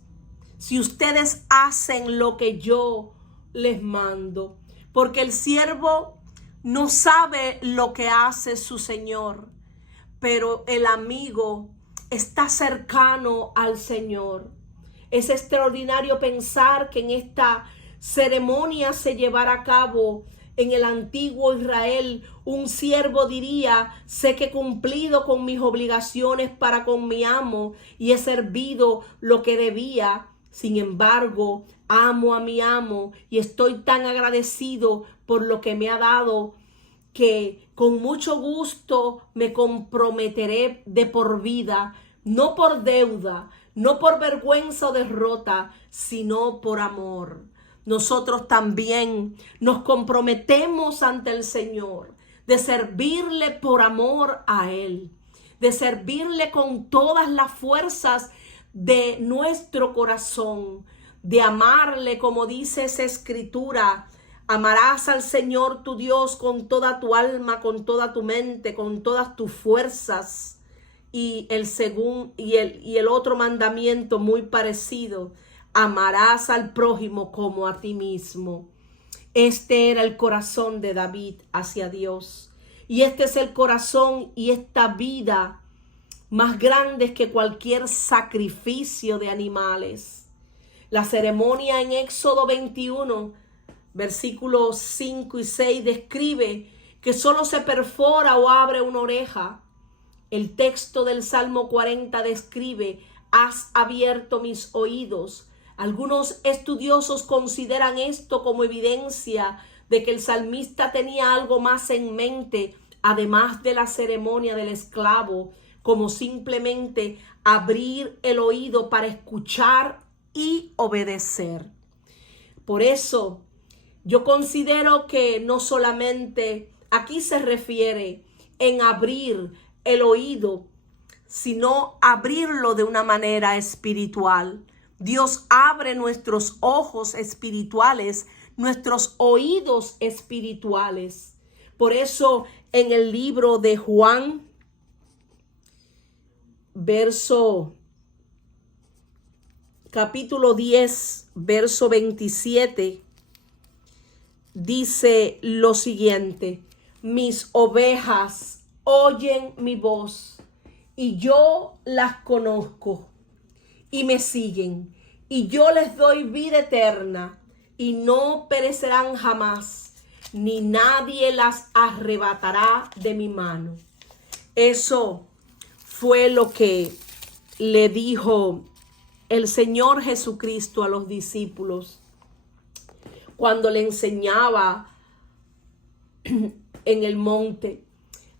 si ustedes hacen lo que yo les mando. Porque el siervo no sabe lo que hace su Señor, pero el amigo está cercano al Señor. Es extraordinario pensar que en esta ceremonia se llevará a cabo en el antiguo Israel. Un siervo diría, sé que he cumplido con mis obligaciones para con mi amo y he servido lo que debía. Sin embargo, amo a mi amo y estoy tan agradecido por lo que me ha dado que con mucho gusto me comprometeré de por vida, no por deuda, no por vergüenza o derrota, sino por amor. Nosotros también nos comprometemos ante el Señor de servirle por amor a Él, de servirle con todas las fuerzas de nuestro corazón, de amarle, como dice esa escritura. Amarás al Señor tu Dios con toda tu alma, con toda tu mente, con todas tus fuerzas. Y el otro mandamiento muy parecido, amarás al prójimo como a ti mismo. Este era el corazón de David hacia Dios. Y este es el corazón y esta vida más grande que cualquier sacrificio de animales. La ceremonia en Éxodo 21, versículos 5 y 6 describe que solo se perfora o abre una oreja. El texto del Salmo 40 describe, has abierto mis oídos. Algunos estudiosos consideran esto como evidencia de que el salmista tenía algo más en mente, además de la ceremonia del esclavo, como simplemente abrir el oído para escuchar y obedecer. Por eso, yo considero que no solamente aquí se refiere en abrir el oído, sino abrirlo de una manera espiritual. Dios abre nuestros ojos espirituales, nuestros oídos espirituales, Por eso en el libro de Juan, capítulo 10, verso 27, dice lo siguiente: mis ovejas oyen mi voz y yo las conozco y me siguen, y yo les doy vida eterna y no perecerán jamás, ni nadie las arrebatará de mi mano. Eso fue lo que le dijo el Señor Jesucristo a los discípulos cuando le enseñaba en el monte.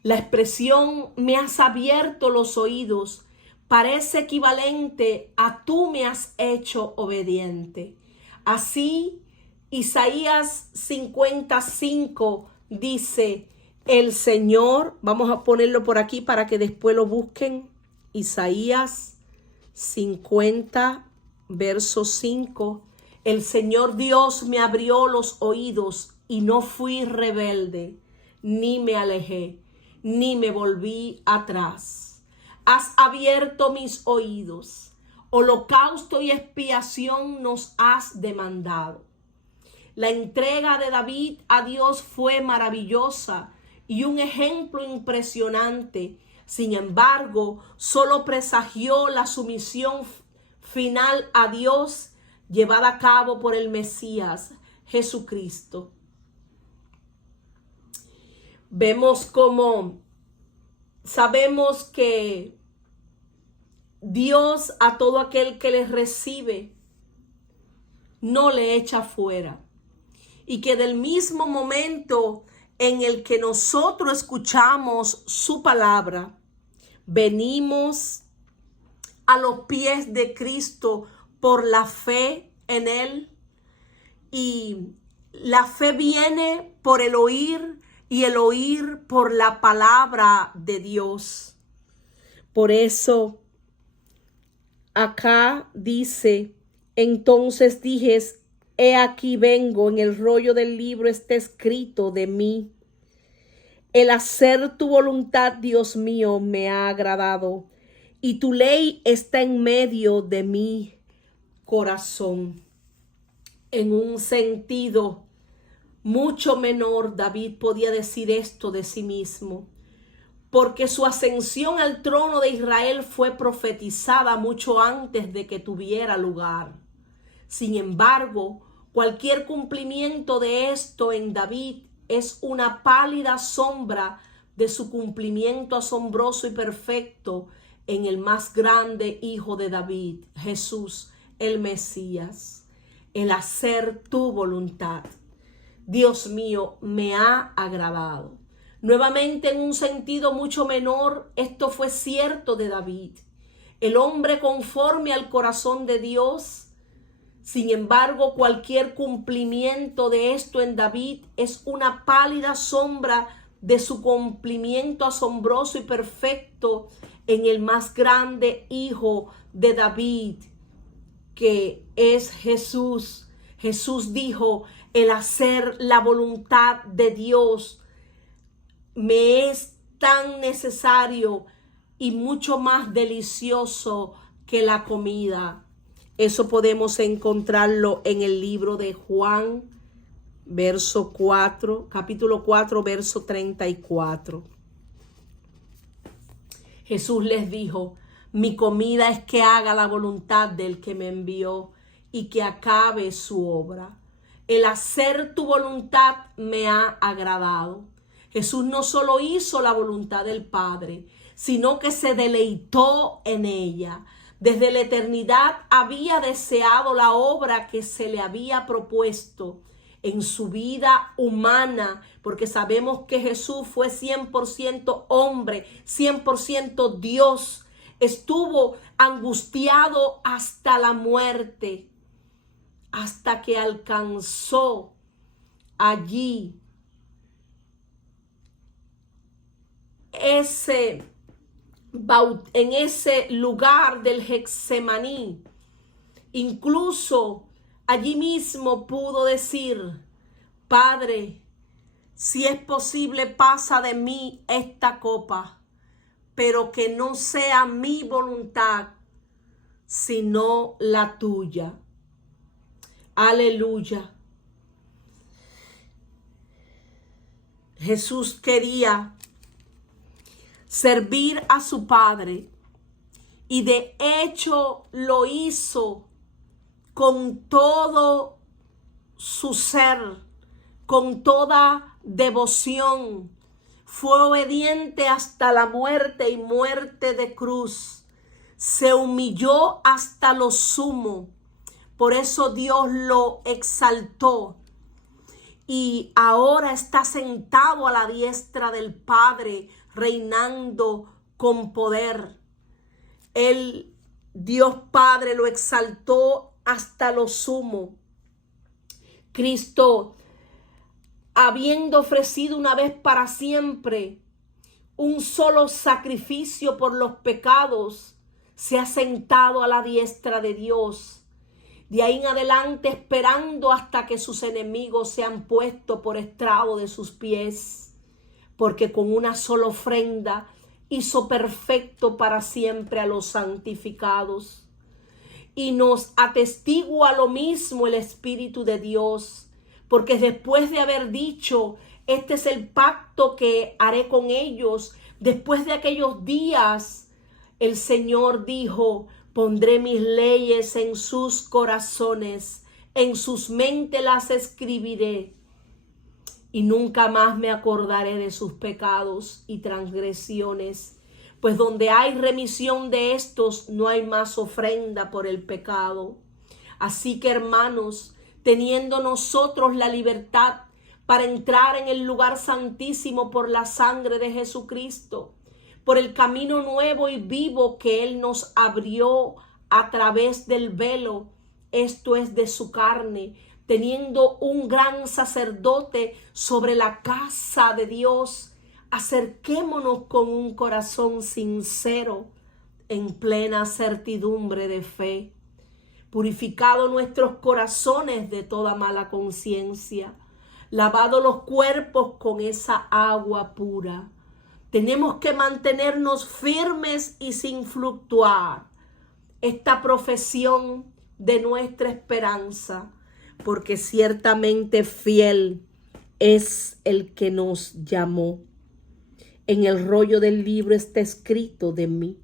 La expresión "me has abierto los oídos" parece equivalente a "tú me has hecho obediente". Así, Isaías 55 dice: el Señor, vamos a ponerlo por aquí para que después lo busquen. Isaías 50, verso 5. El Señor Dios me abrió los oídos y no fui rebelde, ni me alejé, ni me volví atrás. Has abierto mis oídos, holocausto y expiación nos has demandado. La entrega de David a Dios fue maravillosa y un ejemplo impresionante. Sin embargo, solo presagió la sumisión final a Dios llevada a cabo por el Mesías, Jesucristo. Vemos cómo sabemos que Dios a todo aquel que le recibe no le echa fuera. Y que del mismo momento en el que nosotros escuchamos su palabra, venimos a los pies de Cristo por la fe en Él. Y la fe viene por el oír y el oír por la palabra de Dios. Por eso acá dice: entonces dije, he aquí vengo, en el rollo del libro está escrito de mí. El hacer tu voluntad, Dios mío, me ha agradado, y tu ley está en medio de mi corazón. En un sentido mucho menor, David podía decir esto de sí mismo, porque su ascensión al trono de Israel fue profetizada mucho antes de que tuviera lugar. Sin embargo, cualquier cumplimiento de esto en David es una pálida sombra de su cumplimiento asombroso y perfecto en el más grande hijo de David, Jesús, el Mesías. El hacer tu voluntad, Dios mío, me ha agradado. Nuevamente, en un sentido mucho menor, esto fue cierto de David, el hombre conforme al corazón de Dios. Sin embargo, cualquier cumplimiento de esto en David es una pálida sombra de su cumplimiento asombroso y perfecto en el más grande hijo de David, que es Jesús. Jesús dijo: el hacer la voluntad de Dios me es tan necesario y mucho más delicioso que la comida. Eso podemos encontrarlo en el libro de Juan, capítulo 4, verso 34. Jesús les dijo: mi comida es que haga la voluntad del que me envió y que acabe su obra. El hacer tu voluntad me ha agradado. Jesús no solo hizo la voluntad del Padre, sino que se deleitó en ella. Desde la eternidad había deseado la obra que se le había propuesto en su vida humana, porque sabemos que Jesús fue 100% hombre, 100% Dios. Estuvo angustiado hasta la muerte, hasta que alcanzó allí en ese lugar del Getsemaní. Incluso allí mismo pudo decir: Padre, Si es posible, pasa de mí esta copa, pero que no sea mi voluntad, sino la tuya. Aleluya. Jesús quería servir a su Padre y de hecho lo hizo con todo su ser, con toda devoción. Fue obediente hasta la muerte y muerte de cruz. Se humilló hasta lo sumo. Por eso Dios lo exaltó. Y ahora está sentado a la diestra del Padre, reinando con poder. El Dios Padre lo exaltó hasta lo sumo. Cristo, habiendo ofrecido una vez para siempre un solo sacrificio por los pecados, se ha sentado a la diestra de Dios. De ahí en adelante, esperando hasta que sus enemigos sean puestos por estrado de sus pies, porque con una sola ofrenda hizo perfecto para siempre a los santificados. Y nos atestigua lo mismo el Espíritu de Dios, porque después de haber dicho, este es el pacto que haré con ellos, después de aquellos días, el Señor dijo, pondré mis leyes en sus corazones, en sus mentes las escribiré, y nunca más me acordaré de sus pecados y transgresiones, pues donde hay remisión de estos, no hay más ofrenda por el pecado. Así que, hermanos, teniendo nosotros la libertad para entrar en el lugar santísimo por la sangre de Jesucristo, por el camino nuevo y vivo que Él nos abrió a través del velo, esto es de su carne, teniendo un gran sacerdote sobre la casa de Dios, acerquémonos con un corazón sincero, en plena certidumbre de fe, purificado nuestros corazones de toda mala conciencia, lavado los cuerpos con esa agua pura. Tenemos que mantenernos firmes y sin fluctuar esta profesión de nuestra esperanza, porque ciertamente fiel es el que nos llamó. En el rollo del libro está escrito de mí.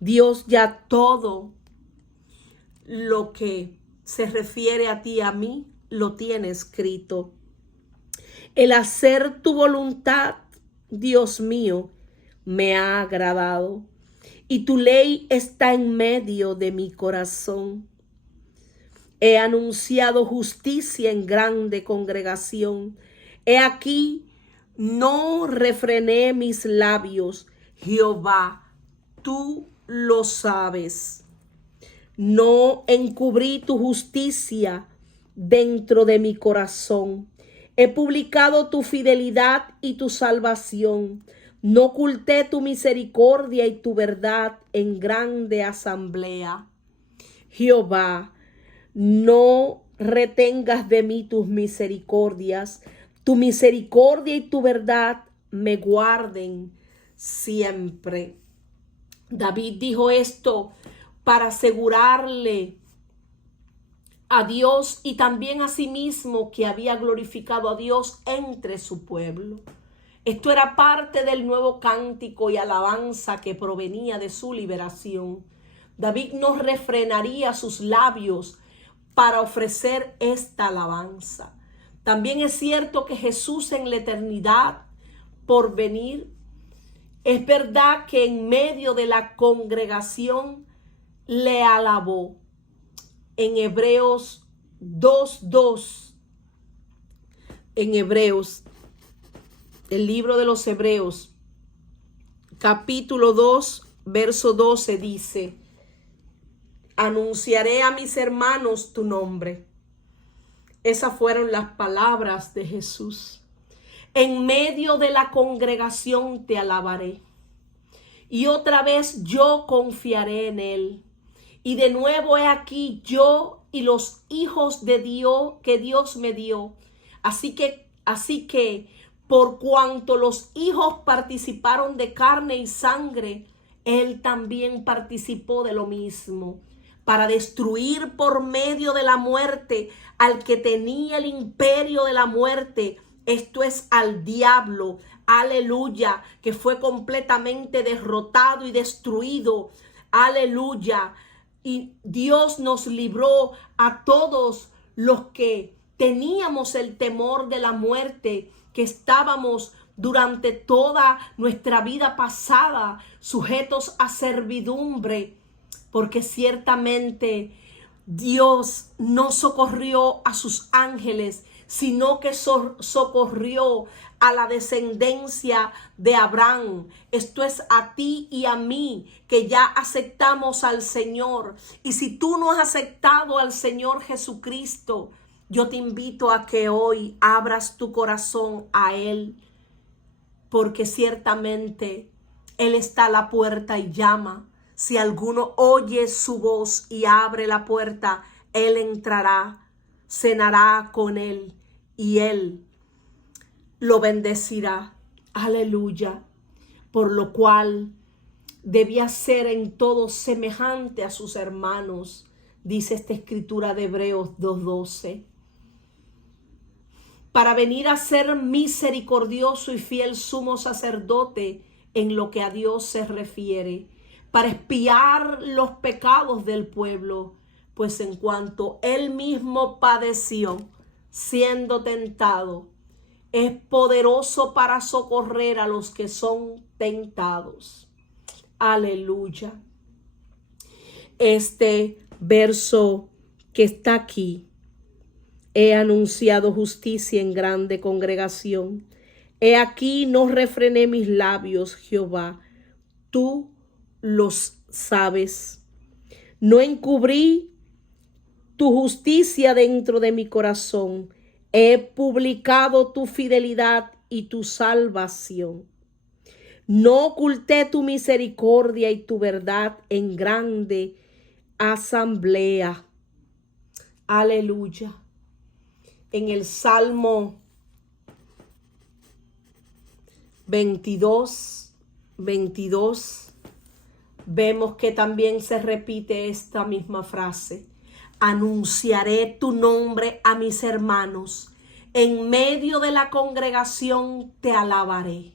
Dios ya todo lo que se refiere a ti y a mí lo tiene escrito. El hacer tu voluntad, Dios mío, me ha agradado, y tu ley está en medio de mi corazón. He anunciado justicia en grande congregación. He aquí, no refrené mis labios. Jehová, tú lo sabes. No encubrí tu justicia dentro de mi corazón. He publicado tu fidelidad y tu salvación. No oculté tu misericordia y tu verdad en grande asamblea. Jehová, no retengas de mí tus misericordias. Tu misericordia y tu verdad me guarden siempre. David dijo esto para asegurarle a Dios y también a sí mismo que había glorificado a Dios entre su pueblo. Esto era parte del nuevo cántico y alabanza que provenía de su liberación. David no refrenaría sus labios para ofrecer esta alabanza. También es cierto que Jesús en la eternidad por venir, es verdad que en medio de la congregación le alabó. En Hebreos 2:2, en Hebreos, el libro de los Hebreos, capítulo 2, verso 12 dice, anunciaré a mis hermanos tu nombre. Esas fueron las palabras de Jesús. En medio de la congregación te alabaré. Y otra vez yo confiaré en él. Y de nuevo he aquí yo y los hijos de Dios que Dios me dio. Así que Así que por cuanto los hijos participaron de carne y sangre, Él también participó de lo mismo, para destruir por medio de la muerte al que tenía el imperio de la muerte, esto es al diablo, aleluya, que fue completamente derrotado y destruido, aleluya. Y Dios nos libró a todos los que teníamos el temor de la muerte, que estábamos durante toda nuestra vida pasada sujetos a servidumbre, porque ciertamente Dios no socorrió a sus ángeles, sino que socorrió a la descendencia de Abraham. Esto es a ti y a mí, que ya aceptamos al Señor. Y si tú no has aceptado al Señor Jesucristo, yo te invito a que hoy abras tu corazón a Él, porque ciertamente Él está a la puerta y llama. Si alguno oye su voz y abre la puerta, Él entrará, cenará con Él y Él lo bendecirá. Aleluya. Por lo cual debía ser en todo semejante a sus hermanos, dice esta escritura de Hebreos 2:12. Para venir a ser misericordioso y fiel sumo sacerdote en lo que a Dios se refiere, para expiar los pecados del pueblo, pues en cuanto Él mismo padeció, siendo tentado, es poderoso para socorrer a los que son tentados. Aleluya. Este verso que está aquí: he anunciado justicia en grande congregación. He aquí no refrené mis labios, Jehová, tú los sabes. No encubrí tu justicia dentro de mi corazón. He publicado tu fidelidad y tu salvación. No oculté tu misericordia y tu verdad en grande asamblea. Aleluya. En el Salmo 22, vemos que también se repite esta misma frase: anunciaré tu nombre a mis hermanos, en medio de la congregación te alabaré.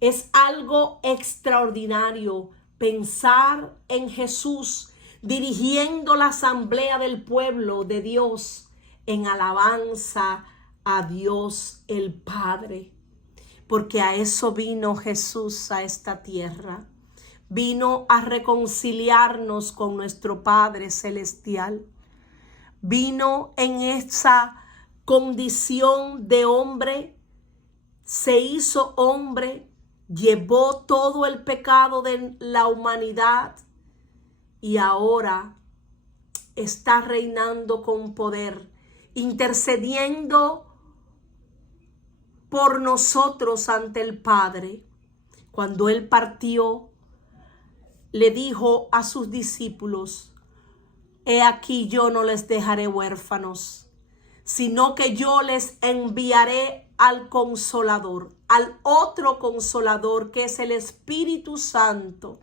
Es algo extraordinario pensar en Jesús dirigiendo la asamblea del pueblo de Dios en alabanza a Dios el Padre, porque a eso vino Jesús a esta tierra. Vino a reconciliarnos con nuestro Padre Celestial. Vino en esa condición de hombre, se hizo hombre, llevó todo el pecado de la humanidad y ahora está reinando con poder, intercediendo por nosotros ante el Padre. Cuando Él partió, le dijo a sus discípulos: he aquí yo no les dejaré huérfanos, sino que yo les enviaré al Consolador, al otro Consolador, que es el Espíritu Santo,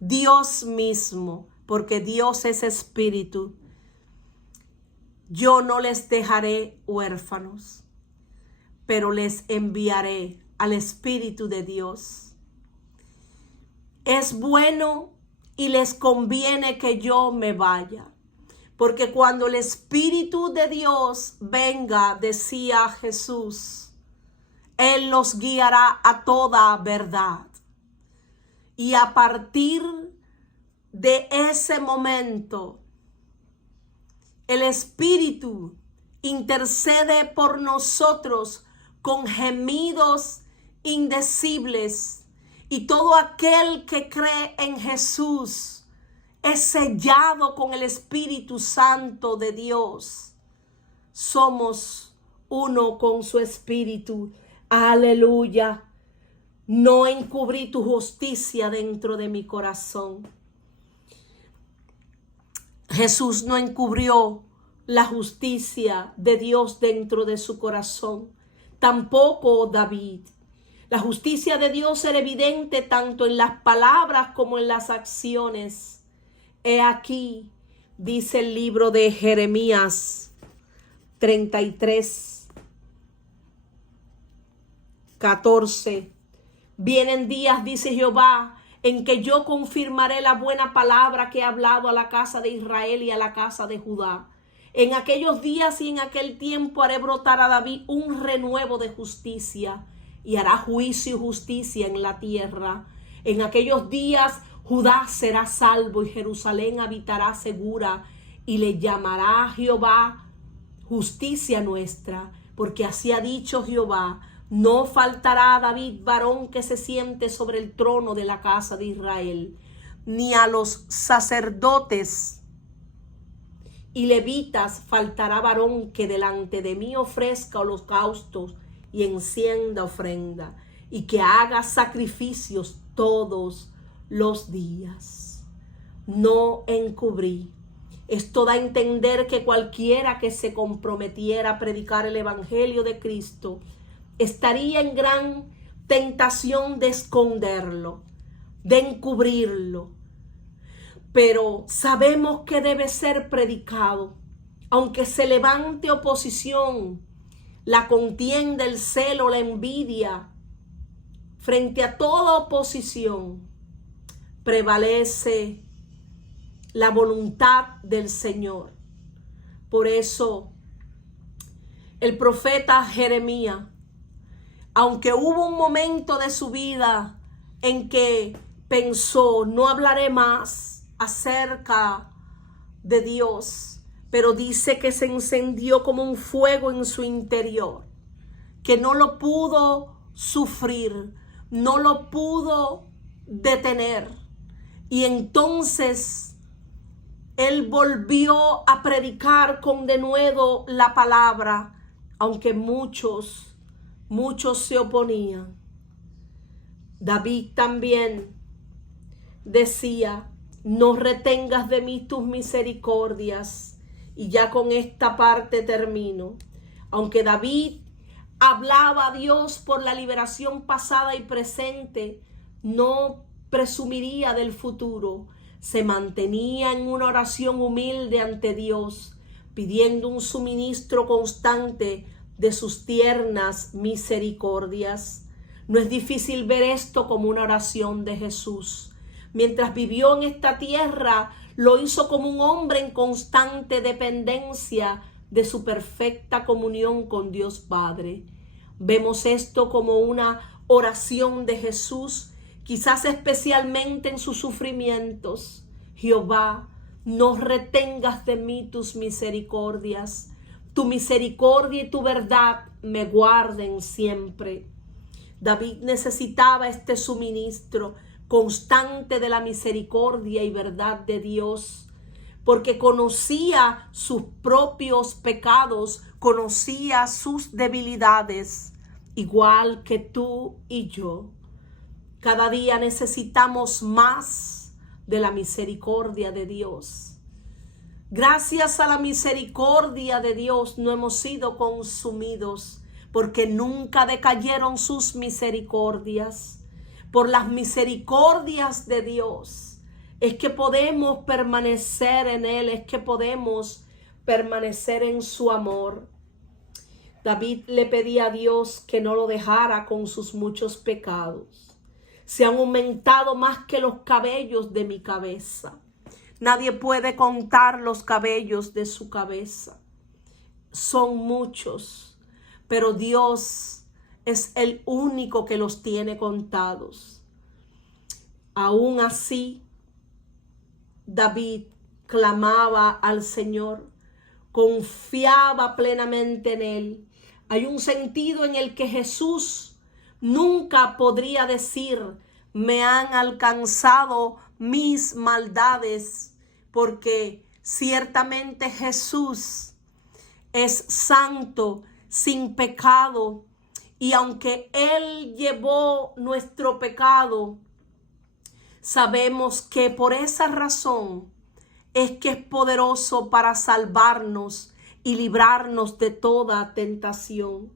Dios mismo, porque Dios es Espíritu. Yo no les dejaré huérfanos, pero les enviaré al Espíritu de Dios. Es bueno y les conviene que yo me vaya, porque cuando el Espíritu de Dios venga, decía Jesús, Él los guiará a toda verdad. Y a partir de ese momento, el Espíritu intercede por nosotros con gemidos indecibles. Y todo aquel que cree en Jesús es sellado con el Espíritu Santo de Dios. Somos uno con su Espíritu. Aleluya. No encubrí tu justicia dentro de mi corazón. Jesús no encubrió la justicia de Dios dentro de su corazón. Tampoco David. La justicia de Dios era evidente tanto en las palabras como en las acciones. He aquí, dice el libro de Jeremías 33, 14. Vienen días, dice Jehová, en que yo confirmaré la buena palabra que he hablado a la casa de Israel y a la casa de Judá. En aquellos días y en aquel tiempo haré brotar a David un renuevo de justicia y hará juicio y justicia en la tierra. En aquellos días Judá será salvo y Jerusalén habitará segura y le llamará Jehová justicia nuestra, porque así ha dicho Jehová: no faltará a David varón que se siente sobre el trono de la casa de Israel, ni a los sacerdotes y levitas faltará varón que delante de mí ofrezca holocaustos y encienda ofrenda, y que haga sacrificios todos los días. No encubrí. Esto da a entender que cualquiera que se comprometiera a predicar el evangelio de Cristo estaría en gran tentación de esconderlo, de encubrirlo. Pero sabemos que debe ser predicado, aunque se levante oposición, la contienda, el celo, la envidia. Frente a toda oposición prevalece la voluntad del Señor. Por eso el profeta Jeremías, aunque hubo un momento de su vida en que pensó: no hablaré más acerca de Dios, pero dice que se encendió como un fuego en su interior, que no lo pudo sufrir, no lo pudo detener. Y entonces él volvió a predicar con denuedo la palabra, aunque muchos se oponían. David también decía: no retengas de mí tus misericordias. Y ya con esta parte termino. Aunque David hablaba a Dios por la liberación pasada y presente, no presumiría del futuro. Se mantenía en una oración humilde ante Dios, pidiendo un suministro constante de sus tiernas misericordias. No es difícil ver esto como una oración de Jesús. Mientras vivió en esta tierra, lo hizo como un hombre en constante dependencia de su perfecta comunión con Dios Padre. Vemos esto como una oración de Jesús, quizás especialmente en sus sufrimientos. Jehová, no retengas de mí tus misericordias. Tu misericordia y tu verdad me guarden siempre. David necesitaba este suministro constante de la misericordia y verdad de Dios, porque conocía sus propios pecados, conocía sus debilidades, igual que tú y yo. Cada día necesitamos más de la misericordia de Dios. Gracias a la misericordia de Dios no hemos sido consumidos, porque nunca decayeron sus misericordias. Por las misericordias de Dios es que podemos permanecer en Él, es que podemos permanecer en su amor. David le pedía a Dios que no lo dejara con sus muchos pecados. Se han aumentado más que los cabellos de mi cabeza. Nadie puede contar los cabellos de su cabeza. Son muchos, pero Dios es el único que los tiene contados. Aún así, David clamaba al Señor, confiaba plenamente en Él. Hay un sentido en el que Jesús nunca podría decir: me han alcanzado mis maldades, porque ciertamente Jesús es santo, sin pecado. Y aunque Él llevó nuestro pecado, sabemos que por esa razón es que es poderoso para salvarnos y librarnos de toda tentación.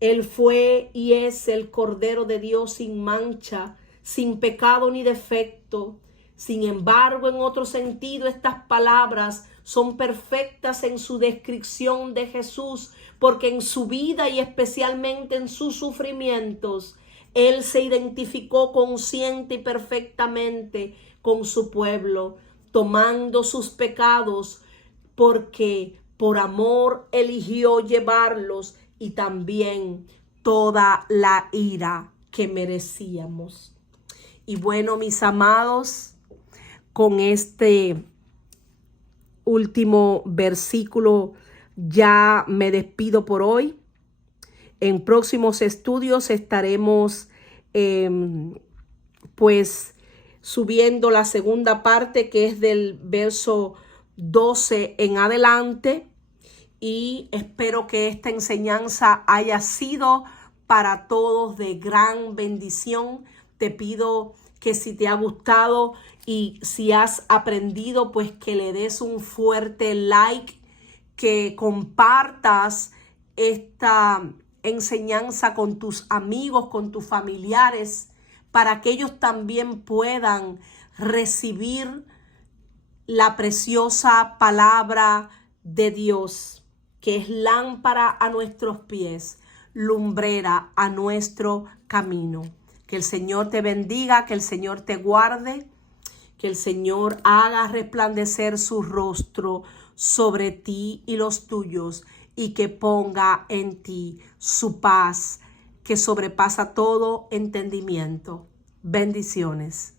Él fue y es el Cordero de Dios sin mancha, sin pecado ni defecto. Sin embargo, en otro sentido, estas palabras son perfectas en su descripción de Jesús, porque en su vida y especialmente en sus sufrimientos, Él se identificó consciente y perfectamente con su pueblo, tomando sus pecados, porque por amor eligió llevarlos, y también toda la ira que merecíamos. Y bueno, mis amados, con este último versículo ya me despido por hoy. En próximos estudios estaremos pues subiendo la segunda parte, que es del verso 12 en adelante, y espero que esta enseñanza haya sido para todos de gran bendición. Te pido que si te ha gustado y si has aprendido, pues que le des un fuerte like, que compartas esta enseñanza con tus amigos, con tus familiares, para que ellos también puedan recibir la preciosa palabra de Dios, que es lámpara a nuestros pies, lumbrera a nuestro camino. Que el Señor te bendiga, que el Señor te guarde, que el Señor haga resplandecer su rostro sobre ti y los tuyos, y que ponga en ti su paz, que sobrepasa todo entendimiento. Bendiciones.